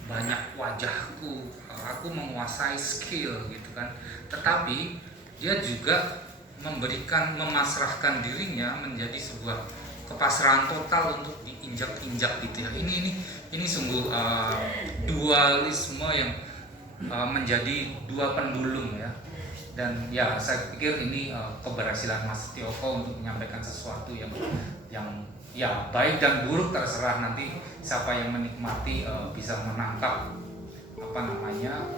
banyak wajahku, aku menguasai skill gitu kan. Tetapi dia juga memasrahkan dirinya menjadi sebuah kepasrahan total untuk diinjak-injak gitu ya. Ini sungguh dualisme yang menjadi dua pendulum ya. Dan ya saya pikir ini keberhasilan Mas Tioko untuk menyampaikan sesuatu yang ya baik dan buruk terserah nanti siapa yang menikmati bisa menangkap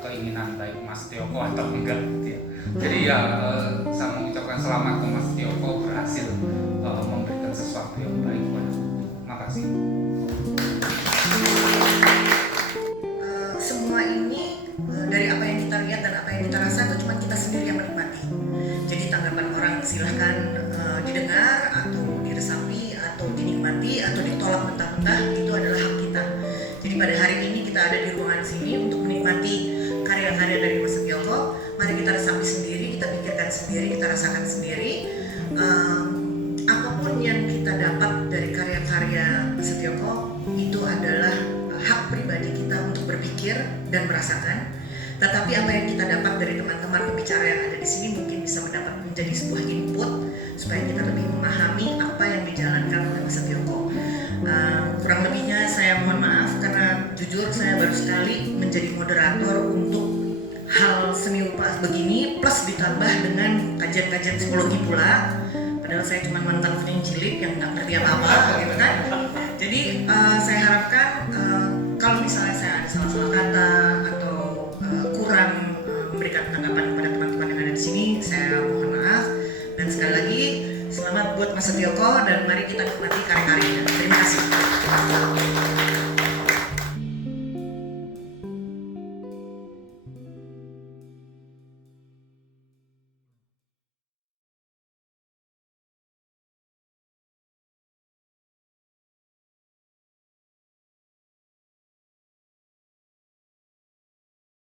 keinginan baik Mas Tioko atau enggak gitu ya. Jadi ya saya mengucapkan selamat ke Mas Tioko berhasil memberikan sesuatu yang baik buat aku. Terima kasih. Semua ini dari apa yang kita lihat dan apa yang kita rasa itu cuma kita sendiri yang menikmati. Jadi tanggapan orang silahkan didengar atau diresapi atau dinikmati atau ditolak mentah-mentah, itu adalah hak kita. Jadi pada hari ini kita ada di ruangan sini untuk menikmati karya-karya dari Mas Tioko. Mari kita resapi sendiri, kita pikirkan sendiri, kita rasakan sendiri. Apapun yang kita dapat dari karya-karya Mas Tioko itu adalah hak pribadi kita untuk berpikir dan merasakan. Tetapi apa yang kita dapat dari teman-teman pembicara yang ada di sini mungkin bisa menjadi sebuah input supaya kita lebih memahami apa yang dijalankan oleh Mas Tioko. Kurang lebihnya saya mohon maaf karena jujur saya baru sekali menjadi moderator untuk hal seni rupa begini, plus ditambah dengan kajian-kajian psikologi pula. Padahal saya cuma mantan penyanyi cilik yang nggak ngerti apa-apa gitu kan. Jadi saya harapkan kalau misalnya saya ada salah-salah kata